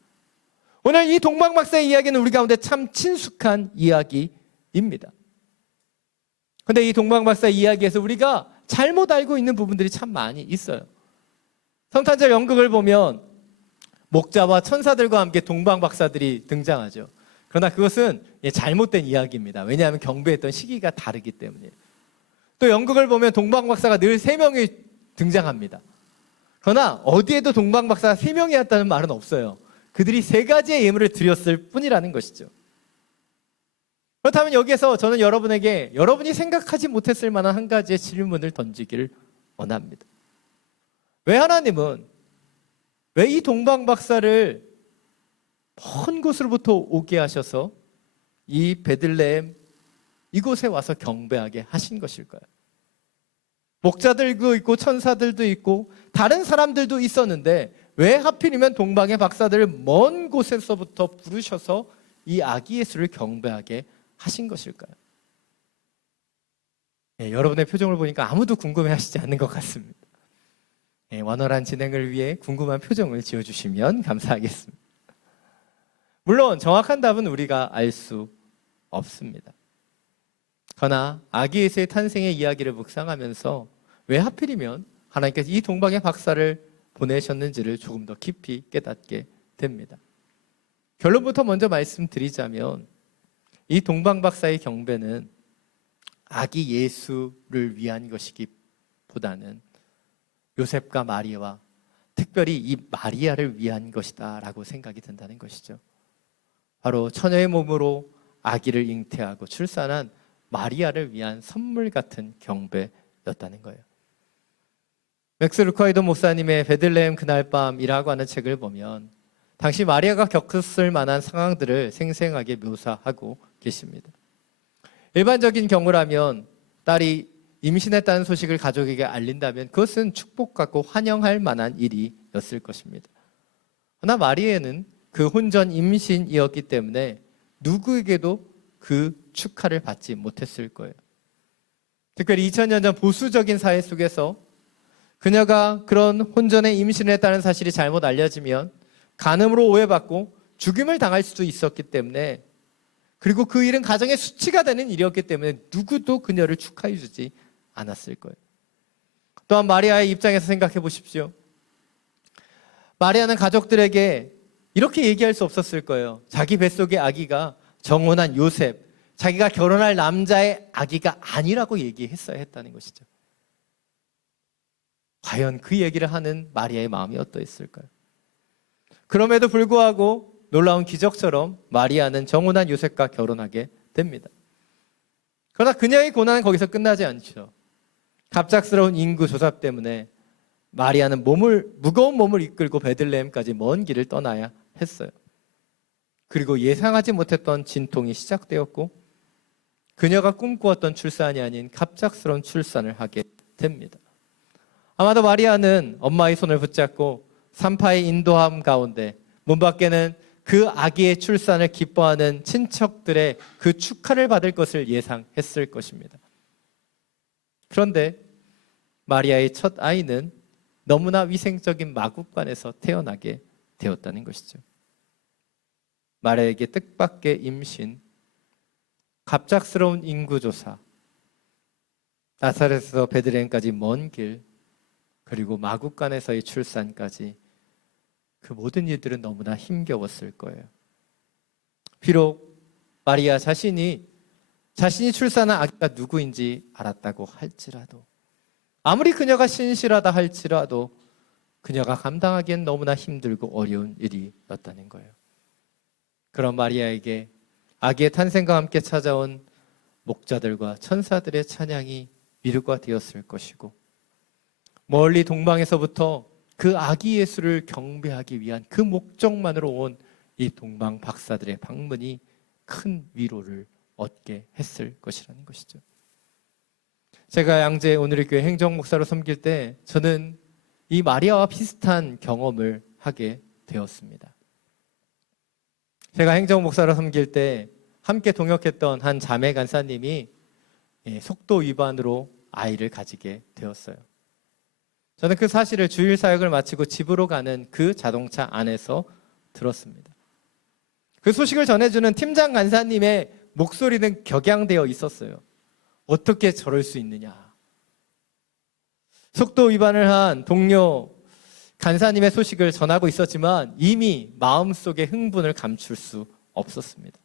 오늘 이 동방 박사의 이야기는 우리 가운데 참 친숙한 이야기입니다. 그런데 이 동방 박사의 이야기에서 우리가 잘못 알고 있는 부분들이 참 많이 있어요. 성탄절 연극을 보면 목자와 천사들과 함께 동방 박사들이 등장하죠. 그러나 그것은 잘못된 이야기입니다. 왜냐하면 경배했던 시기가 다르기 때문이에요. 또 연극을 보면 동방 박사가 늘 3명이 등장합니다. 그러나 어디에도 동방 박사가 3명이었다는 말은 없어요. 그들이 3가지의 예물을 드렸을 뿐이라는 것이죠. 그렇다면 여기에서 저는 여러분에게 여러분이 생각하지 못했을 만한 한 가지의 질문을 던지기를 원합니다. 왜 하나님은 왜 이 동방 박사를 먼 곳으로부터 오게 하셔서 이 베들레헴 이곳에 와서 경배하게 하신 것일까요? 목자들도 있고 천사들도 있고 다른 사람들도 있었는데 왜 하필이면 동방의 박사들을 먼 곳에서부터 부르셔서 이 아기 예수를 경배하게 하신 것일까요? 여러분의 표정을 보니까 아무도 궁금해하시지 않는 것 같습니다. 원활한 진행을 위해 궁금한 표정을 지어주시면 감사하겠습니다. 물론 정확한 답은 우리가 알 수 없습니다. 그러나 아기 예수의 탄생의 이야기를 묵상하면서 왜 하필이면 하나님께서 이 동방의 박사를 보내셨는지를 조금 더 깊이 깨닫게 됩니다. 결론부터 먼저 말씀드리자면 이 동방 박사의 경배는 아기 예수를 위한 것이기보다는 요셉과 마리아와 특별히 이 마리아를 위한 것이다 라고 생각이 든다는 것이죠. 바로 처녀의 몸으로 아기를 잉태하고 출산한 마리아를 위한 선물 같은 경배였다는 거예요. 맥스 루카이도 목사님의 베들레헴 그날 밤이라고 하는 책을 보면 당시 마리아가 겪었을 만한 상황들을 생생하게 묘사하고 계십니다. 일반적인 경우라면 딸이 임신했다는 소식을 가족에게 알린다면 그것은 축복받고 환영할 만한 일이었을 것입니다. 그러나 마리아는 그 혼전 임신이었기 때문에 누구에게도 그 축하를 받지 못했을 거예요. 특별히 2000년 전 보수적인 사회 속에서 그녀가 그런 혼전에 임신했다는 사실이 잘못 알려지면 간음으로 오해받고 죽임을 당할 수도 있었기 때문에, 그리고 그 일은 가정의 수치가 되는 일이었기 때문에 누구도 그녀를 축하해 주지 않았을 거예요. 또한 마리아의 입장에서 생각해 보십시오. 마리아는 가족들에게 이렇게 얘기할 수 없었을 거예요. 자기 뱃속의 아기가 정혼한 요셉, 자기가 결혼할 남자의 아기가 아니라고 얘기했어야 했다는 것이죠. 과연 그 얘기를 하는 마리아의 마음이 어떠했을까요? 그럼에도 불구하고 놀라운 기적처럼 마리아는 정혼한 요셉과 결혼하게 됩니다. 그러나 그녀의 고난은 거기서 끝나지 않죠. 갑작스러운 인구 조사 때문에 마리아는 무거운 몸을 이끌고 베들레헴까지 먼 길을 떠나야 했어요. 그리고 예상하지 못했던 진통이 시작되었고 그녀가 꿈꾸었던 출산이 아닌 갑작스러운 출산을 하게 됩니다. 아마도 마리아는 엄마의 손을 붙잡고 산파의 인도함 가운데 문 밖에는 그 아기의 출산을 기뻐하는 친척들의 그 축하를 받을 것을 예상했을 것입니다. 그런데 마리아의 첫 아이는 너무나 위생적인 마국간에서 태어나게 되었다는 것이죠. 마리아에게 뜻밖의 임신, 갑작스러운 인구조사, 나사렛에서 베들레헴까지 먼 길, 그리고 마국간에서의 출산까지 그 모든 일들은 너무나 힘겨웠을 거예요. 비록 마리아 자신이 출산한 아기가 누구인지 알았다고 할지라도, 아무리 그녀가 신실하다 할지라도 그녀가 감당하기엔 너무나 힘들고 어려운 일이었다는 거예요. 그런 마리아에게 아기의 탄생과 함께 찾아온 목자들과 천사들의 찬양이 위로가 되었을 것이고, 멀리 동방에서부터 그 아기 예수를 경배하기 위한 그 목적만으로 온 이 동방 박사들의 방문이 큰 위로를 얻게 했을 것이라는 것이죠. 제가 양재 오늘의 교회 행정목사로 섬길 때 저는 이 마리아와 비슷한 경험을 하게 되었습니다. 제가 행정목사로 섬길 때 함께 동역했던 한 자매 간사님이 속도 위반으로 아이를 가지게 되었어요. 저는 그 사실을 주일 사역을 마치고 집으로 가는 그 자동차 안에서 들었습니다. 그 소식을 전해주는 팀장 간사님의 목소리는 격양되어 있었어요. 어떻게 저럴 수 있느냐. 속도 위반을 한 동료 간사님의 소식을 전하고 있었지만 이미 마음속의 흥분을 감출 수 없었습니다.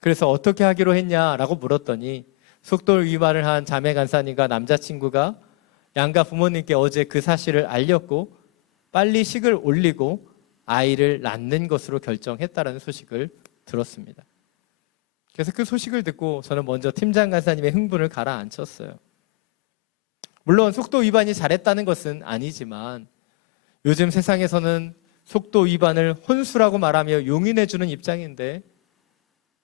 그래서 어떻게 하기로 했냐라고 물었더니 속도 위반을 한 자매 간사님과 남자친구가 양가 부모님께 어제 그 사실을 알렸고 빨리 식을 올리고 아이를 낳는 것으로 결정했다라는 소식을 들었습니다. 그래서 그 소식을 듣고 저는 먼저 팀장 간사님의 흥분을 가라앉혔어요. 물론 속도 위반이 잘했다는 것은 아니지만 요즘 세상에서는 속도 위반을 혼수라고 말하며 용인해주는 입장인데,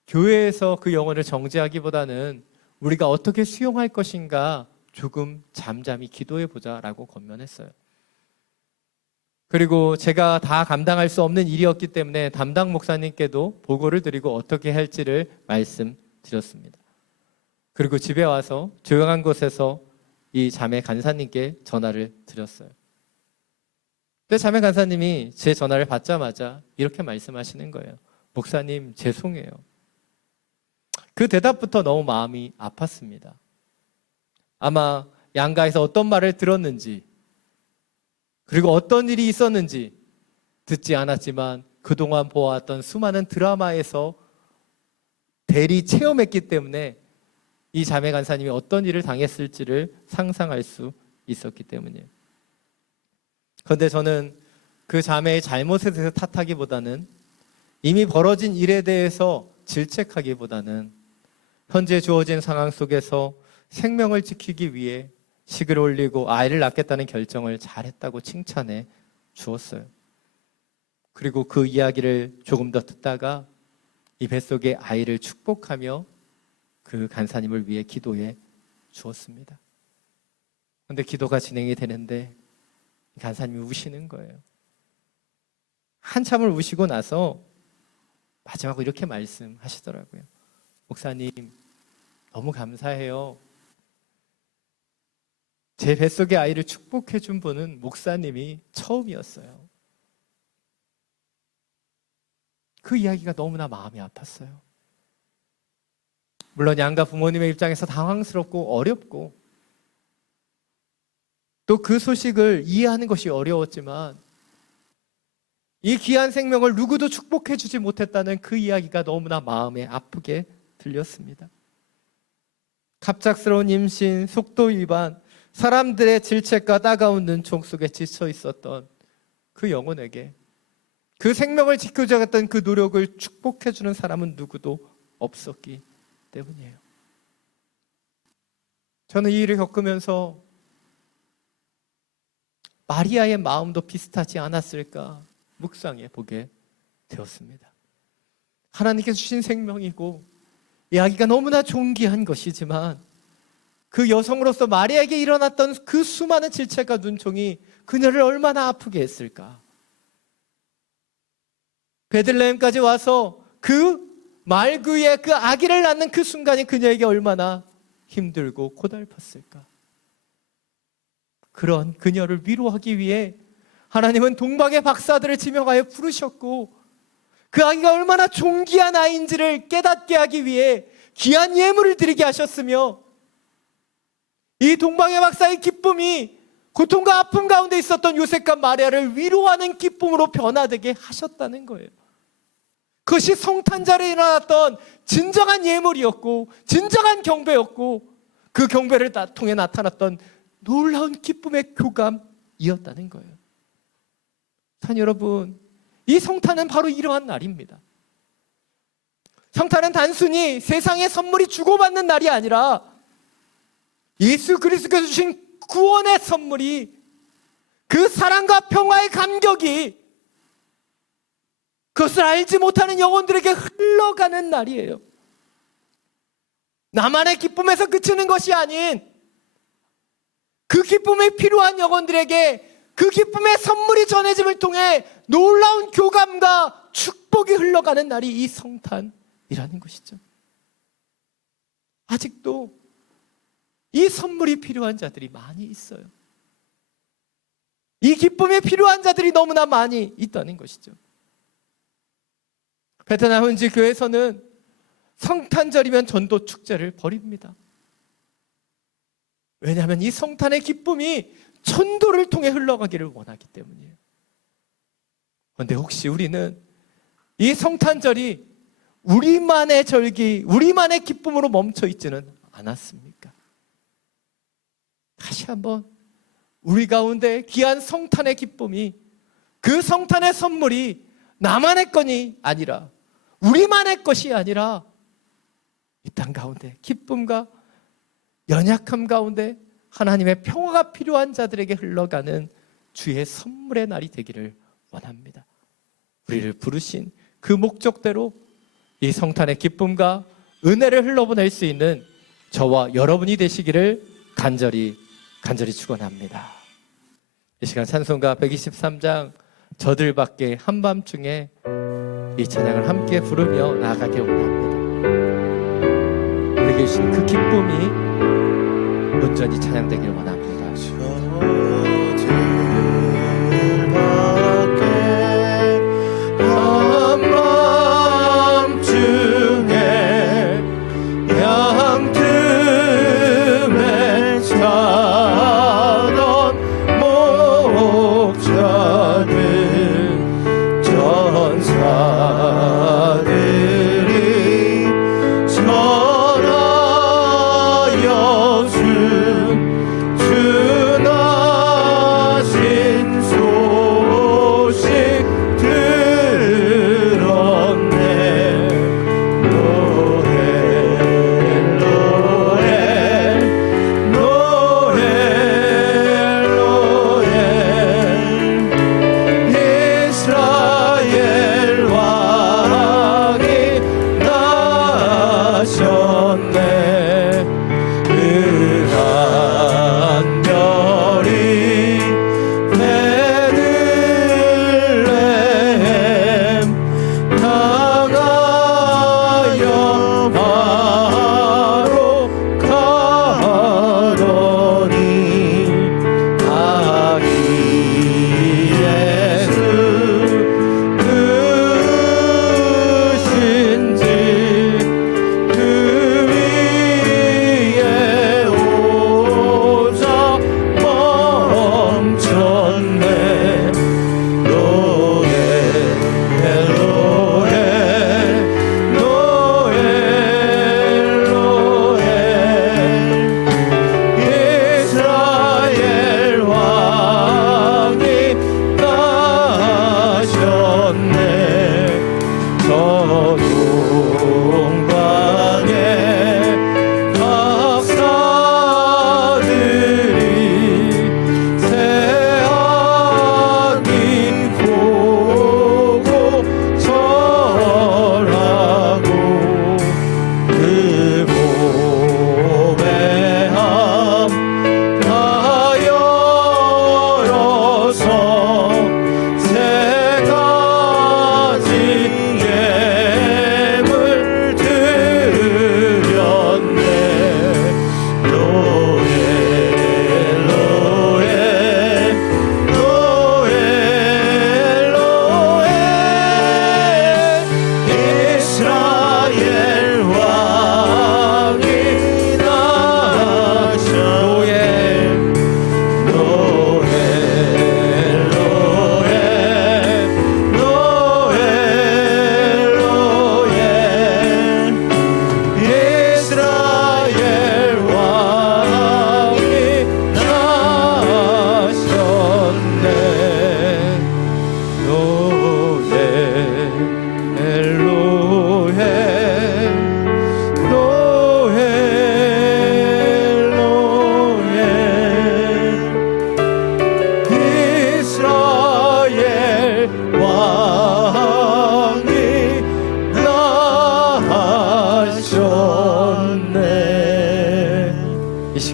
교회에서 그 영혼을 정죄하기보다는 우리가 어떻게 수용할 것인가 조금 잠잠히 기도해보자라고 권면했어요. 그리고 제가 다 감당할 수 없는 일이었기 때문에 담당 목사님께도 보고를 드리고 어떻게 할지를 말씀드렸습니다. 그리고 집에 와서 조용한 곳에서 이 자매 간사님께 전화를 드렸어요. 근데 자매 간사님이 제 전화를 받자마자 이렇게 말씀하시는 거예요. 목사님, 죄송해요. 그 대답부터 너무 마음이 아팠습니다. 아마 양가에서 어떤 말을 들었는지, 그리고 어떤 일이 있었는지 듣지 않았지만 그동안 보아왔던 수많은 드라마에서 대리 체험했기 때문에 이 자매 간사님이 어떤 일을 당했을지를 상상할 수 있었기 때문이에요. 그런데 저는 그 자매의 잘못에 대해서 탓하기보다는 이미 벌어진 일에 대해서 질책하기보다는 현재 주어진 상황 속에서 생명을 지키기 위해 식을 올리고 아이를 낳겠다는 결정을 잘했다고 칭찬해 주었어요. 그리고 그 이야기를 조금 더 듣다가 이 뱃속의 아이를 축복하며 그 간사님을 위해 기도해 주었습니다. 그런데 기도가 진행이 되는데 간사님이 우시는 거예요. 한참을 우시고 나서 마지막으로 이렇게 말씀하시더라고요. 목사님, 너무 감사해요. 제 뱃속의 아이를 축복해 준 분은 목사님이 처음이었어요. 그 이야기가 너무나 마음이 아팠어요. 물론 양가 부모님의 입장에서 당황스럽고 어렵고 또 그 소식을 이해하는 것이 어려웠지만 이 귀한 생명을 누구도 축복해 주지 못했다는 그 이야기가 너무나 마음에 아프게 들렸습니다. 갑작스러운 임신, 속도 위반, 사람들의 질책과 따가운 눈총 속에 지쳐 있었던 그 영혼에게 그 생명을 지켜줘야 했던 그 노력을 축복해 주는 사람은 누구도 없었기 때문이에요. 저는 이 일을 겪으면서 마리아의 마음도 비슷하지 않았을까 묵상해 보게 되었습니다. 하나님께서 주신 생명이고 이 아기가 너무나 존귀한 것이지만 그 여성으로서 마리아에게 일어났던 그 수많은 질책과 눈총이 그녀를 얼마나 아프게 했을까. 베들레헴까지 와서 그 말구에 그 아기를 낳는 그 순간이 그녀에게 얼마나 힘들고 고달팠을까. 그런 그녀를 위로하기 위해 하나님은 동방의 박사들을 지명하여 부르셨고 그 아기가 얼마나 존귀한 아이인지를 깨닫게 하기 위해 귀한 예물을 드리게 하셨으며 이 동방의 박사의 기쁨이 고통과 아픔 가운데 있었던 요셉과 마리아를 위로하는 기쁨으로 변화되게 하셨다는 거예요. 그것이 성탄절에 일어났던 진정한 예물이었고 진정한 경배였고 그 경배를 통해 나타났던 놀라운 기쁨의 교감이었다는 거예요. 산 여러분, 이 성탄은 바로 이러한 날입니다. 성탄은 단순히 세상의 선물이 주고받는 날이 아니라 예수 그리스도께서 주신 구원의 선물이 그 사랑과 평화의 감격이 그것을 알지 못하는 영혼들에게 흘러가는 날이에요. 나만의 기쁨에서 그치는 것이 아닌 그 기쁨이 필요한 영혼들에게 그 기쁨의 선물이 전해짐을 통해 놀라운 교감과 축복이 흘러가는 날이 이 성탄이라는 것이죠. 아직도 이 선물이 필요한 자들이 많이 있어요. 이 기쁨이 필요한 자들이 너무나 많이 있다는 것이죠. 베트남 현지 교회에서는 성탄절이면 전도 축제를 벌입니다. 왜냐하면 이 성탄의 기쁨이 전도를 통해 흘러가기를 원하기 때문이에요. 그런데 혹시 우리는 이 성탄절이 우리만의 절기, 우리만의 기쁨으로 멈춰 있지는 않았습니까? 다시 한번 우리 가운데 귀한 성탄의 기쁨이, 그 성탄의 선물이 나만의 것이 아니라, 우리만의 것이 아니라 이 땅 가운데 기쁨과 연약함 가운데 하나님의 평화가 필요한 자들에게 흘러가는 주의 선물의 날이 되기를 원합니다. 우리를 부르신 그 목적대로 이 성탄의 기쁨과 은혜를 흘러보낼 수 있는 저와 여러분이 되시기를 간절히 축원합니다. 이 시간 찬송가 123장 저들밖에 한밤중에 이 찬양을 함께 부르며 나아가길 원합니다. 우리에게 주신 그 기쁨이 온전히 찬양되길 원합니다. 저들밖에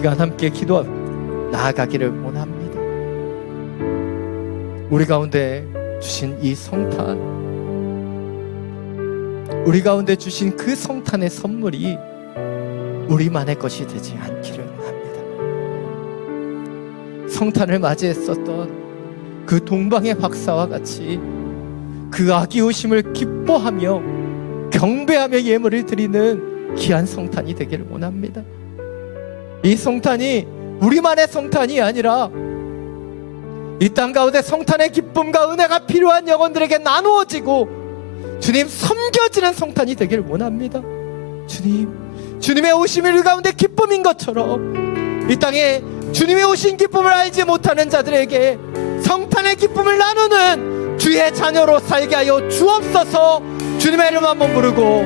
시간 함께 기도 나아가기를 원합니다. 우리 가운데 주신 이 성탄, 우리 가운데 주신 그 성탄의 선물이 우리만의 것이 되지 않기를 원합니다. 성탄을 맞이했었던 그 동방의 박사와 같이 그 아기 오심을 기뻐하며 경배하며 예물을 드리는 귀한 성탄이 되기를 원합니다. 이 성탄이 우리만의 성탄이 아니라 이 땅 가운데 성탄의 기쁨과 은혜가 필요한 영혼들에게 나누어지고 주님 섬겨지는 성탄이 되기를 원합니다. 주님의 오심이 우리 가운데 기쁨인 것처럼 이 땅에 주님의 오신 기쁨을 알지 못하는 자들에게 성탄의 기쁨을 나누는 주의 자녀로 살게 하여 주옵소서. 주님의 이름 한번 부르고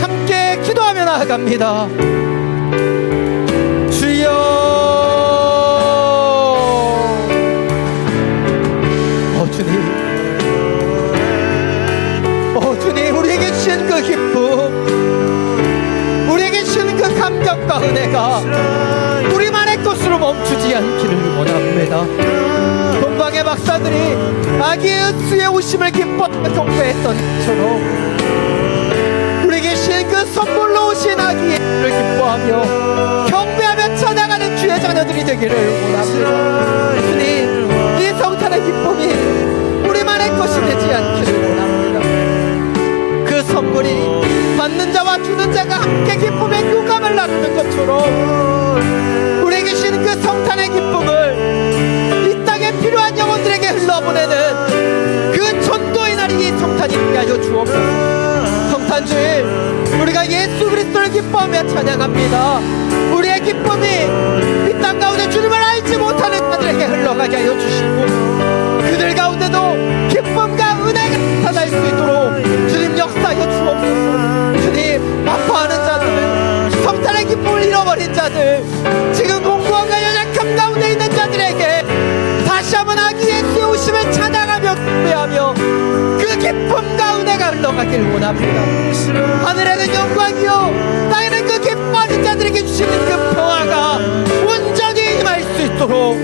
함께 기도하며 나아갑니다. 주여, 주님, 우리에게 주신 그 기쁨, 우리에게 주신 그 감격과 은혜가 우리만의 것으로 멈추지 않기를 원합니다. 동방의 박사들이 아기 예수의 오심을 기뻐하며 경배했던 것처럼 우리에게 주신 그 선물로 오신 아기 예수를 기뻐하며 경배하며 찬양하는 주의 자녀들이 되기를 원합니다. 주님, 이 성탄의 기쁨이 우리만의 것이 되지 않기를 원합니다. 그 선물이 받는 자와 주는 자가 함께 기쁨의 교감을 나누는 것처럼 우리에게 주신 그 성탄의 기쁨을 이 땅에 필요한 영혼들에게 흘러보내는 그 전도의 날이 이 성탄이 되게 하여 주옵소서. 성탄주일 우리가 예수 그리스도를 기뻐하며 찬양합니다. 우리의 기쁨이 이 땅 가운데 주님을 알지 못하는 자들에게 흘러가게 하여 주시고 그들 가운데도 기쁨과 은혜가 나타날 수 있도록 주님 역사하여 주옵소서. 주님, 아파하는 자들, 성탄의 기쁨을 잃어버린 자들, 지금 공고함과 연약함 가운데 있는 자들에게 다시 한번 아기 예수의 오심을 찬양하며 경배하며 그 기쁨과 은혜가 흘러가기를 원합니다. 하늘에는 영광이요 땅에는 그 기뻐하는 자들에게 주시는 그 평화가 온전히 임할 수 있도록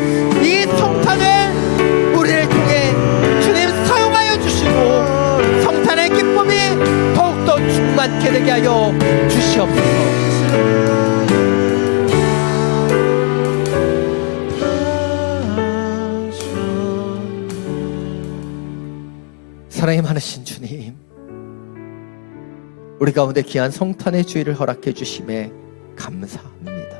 이 성탄을 우리를 통해 주님 사용하여 주시고 성탄의 기쁨이 더욱더 충만케 되게 하여 주시옵소서. 사랑이 많으신 주님, 우리 가운데 귀한 성탄의 주일을 허락해 주심에 감사합니다.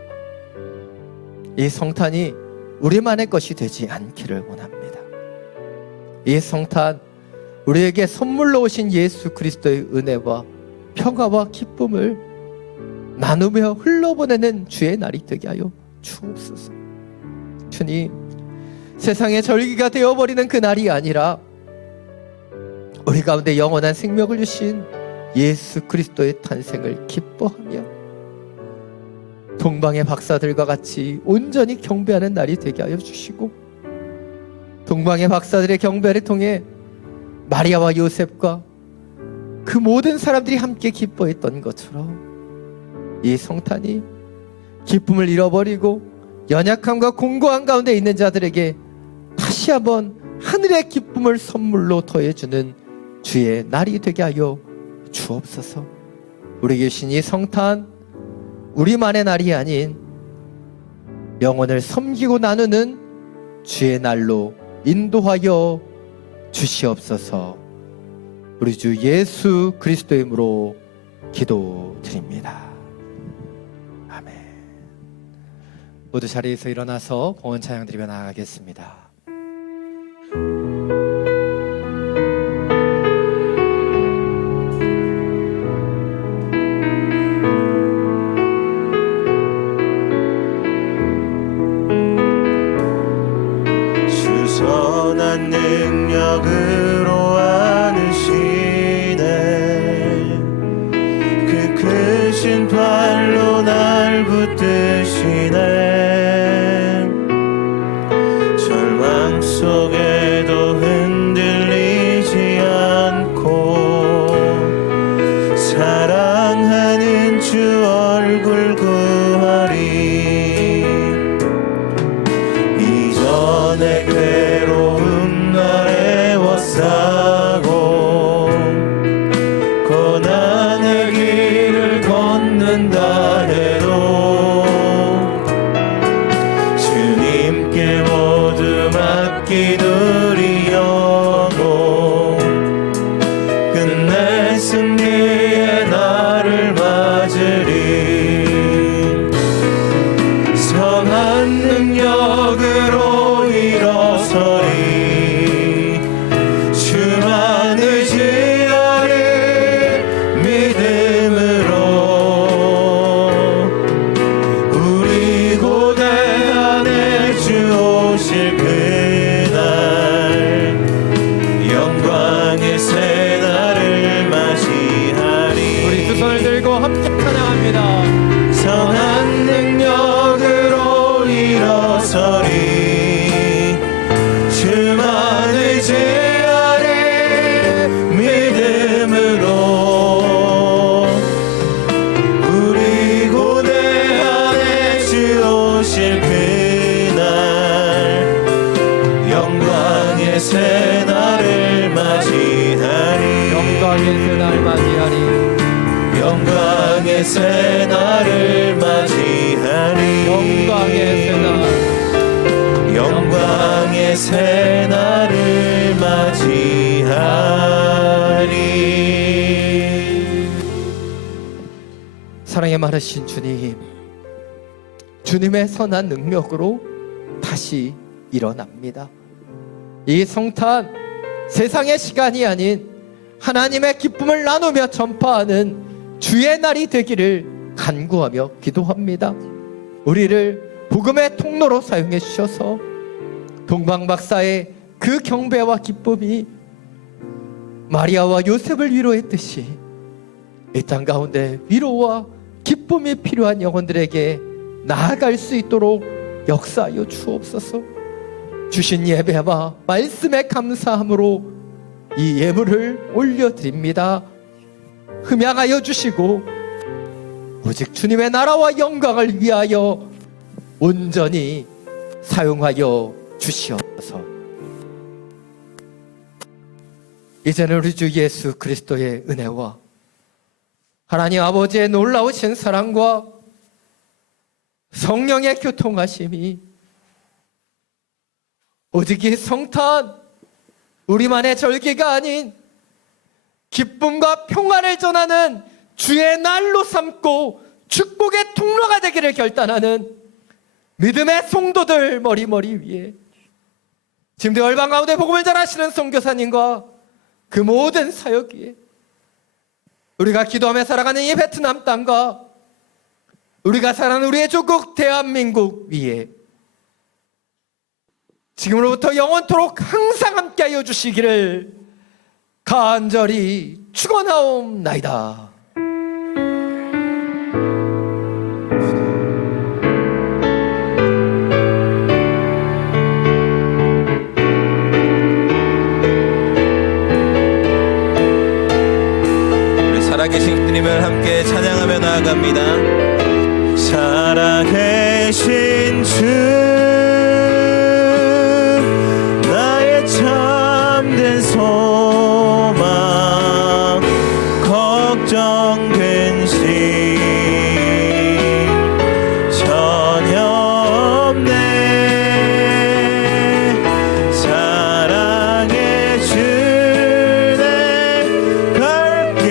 이 성탄이 우리만의 것이 되지 않기를 원합니다. 이 성탄, 우리에게 선물로 오신 예수 그리스도의 은혜와 평화와 기쁨을 나누며 흘러보내는 주의 날이 되게 하여 주옵소서. 주님, 세상의 절기가 되어버리는 그 날이 아니라 우리 가운데 영원한 생명을 주신 예수 그리스도의 탄생을 기뻐하며 동방의 박사들과 같이 온전히 경배하는 날이 되게 하여 주시고 동방의 박사들의 경배를 통해 마리아와 요셉과 그 모든 사람들이 함께 기뻐했던 것처럼 이 성탄이 기쁨을 잃어버리고 연약함과 공고함 가운데 있는 자들에게 다시 한번 하늘의 기쁨을 선물로 더해주는 주의 날이 되게 하여 주옵소서. 우리에게 주신 이 성탄, 우리만의 날이 아닌 영혼을 섬기고 나누는 주의 날로 인도하여 주시옵소서. 우리 주 예수 그리스도의 이름으로 기도드립니다. 아멘. 모두 자리에서 일어나서 봉헌 찬양 드리며 나아가겠습니다. 선한 능력으로 안으시네 그 크신 팔로 날 붙드시네 절망 속에도 흔들리지 않고 사랑하는 주 얼굴 구하리 내 괴로운 날에 워싸고 고난의 길을 걷는다 해도 주님께 모두 맡기두리려고 끝내 승리의 날을 맞으리 선한 능력으로 일어서리 주만 의지하리 믿음으로 우리 고대 안에 주 오실 그날 영광의 새날을 맞이하리 우리 두 손을 들고 함께 찬양합니다. 선한 능력으로 일어서리 주만 의지하리 믿음으로 우리 고대 안에 주 오실 그날 영광의 새날을 맞이하리 영광의 새날 맞이하리 영광의 새날을 맞이하리 영광의 새날 영광의 새날을 맞이하리 사랑에 많으신 주님, 주님의 선한 능력으로 다시 일어납니다. 이 성탄 세상의 시간이 아닌 하나님의 기쁨을 나누며 전파하는 주의 날이 되기를 간구하며 기도합니다. 우리를 복음의 통로로 사용해 주셔서 동방박사의 그 경배와 기쁨이 마리아와 요셉을 위로했듯이 이 땅 가운데 위로와 기쁨이 필요한 영혼들에게 나아갈 수 있도록 역사하여 주옵소서. 주신 예배와 말씀에 감사함으로 이 예물을 올려드립니다. 흠양하여 주시고 오직 주님의 나라와 영광을 위하여 온전히 사용하여 주시옵소서. 이제는 우리 주 예수 그리스도의 은혜와 하나님 아버지의 놀라우신 사랑과 성령의 교통하심이 오직 이 성탄 우리만의 절기가 아닌 기쁨과 평안을 전하는 주의 날로 삼고 축복의 통로가 되기를 결단하는 믿음의 성도들 머리머리 위에 지금도 열방 가운데 복음을 전하시는 선교사님과 그 모든 사역 위에 우리가 기도하며 살아가는 이 베트남 땅과 우리가 살아가는 우리의 조국 대한민국 위에 지금으로부터 영원토록 항상 함께하여 주시기를 간절히 축원하옵나이다. 우리 살아계신 주님을 함께 찬양하며 나아갑니다. 살아계신 주 나의 참된 소망 걱정 근심 전혀 없네 사랑의 주내 발길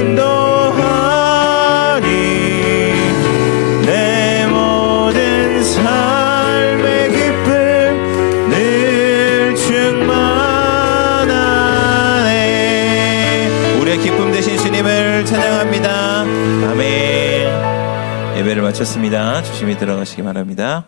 인도하니 내 모든 삶의 기쁨 늘 충만하네. 우리의 기쁨 되신 주님을 찬양합니다. 아멘. 예배를 마쳤습니다. 조심히 들어가시기 바랍니다.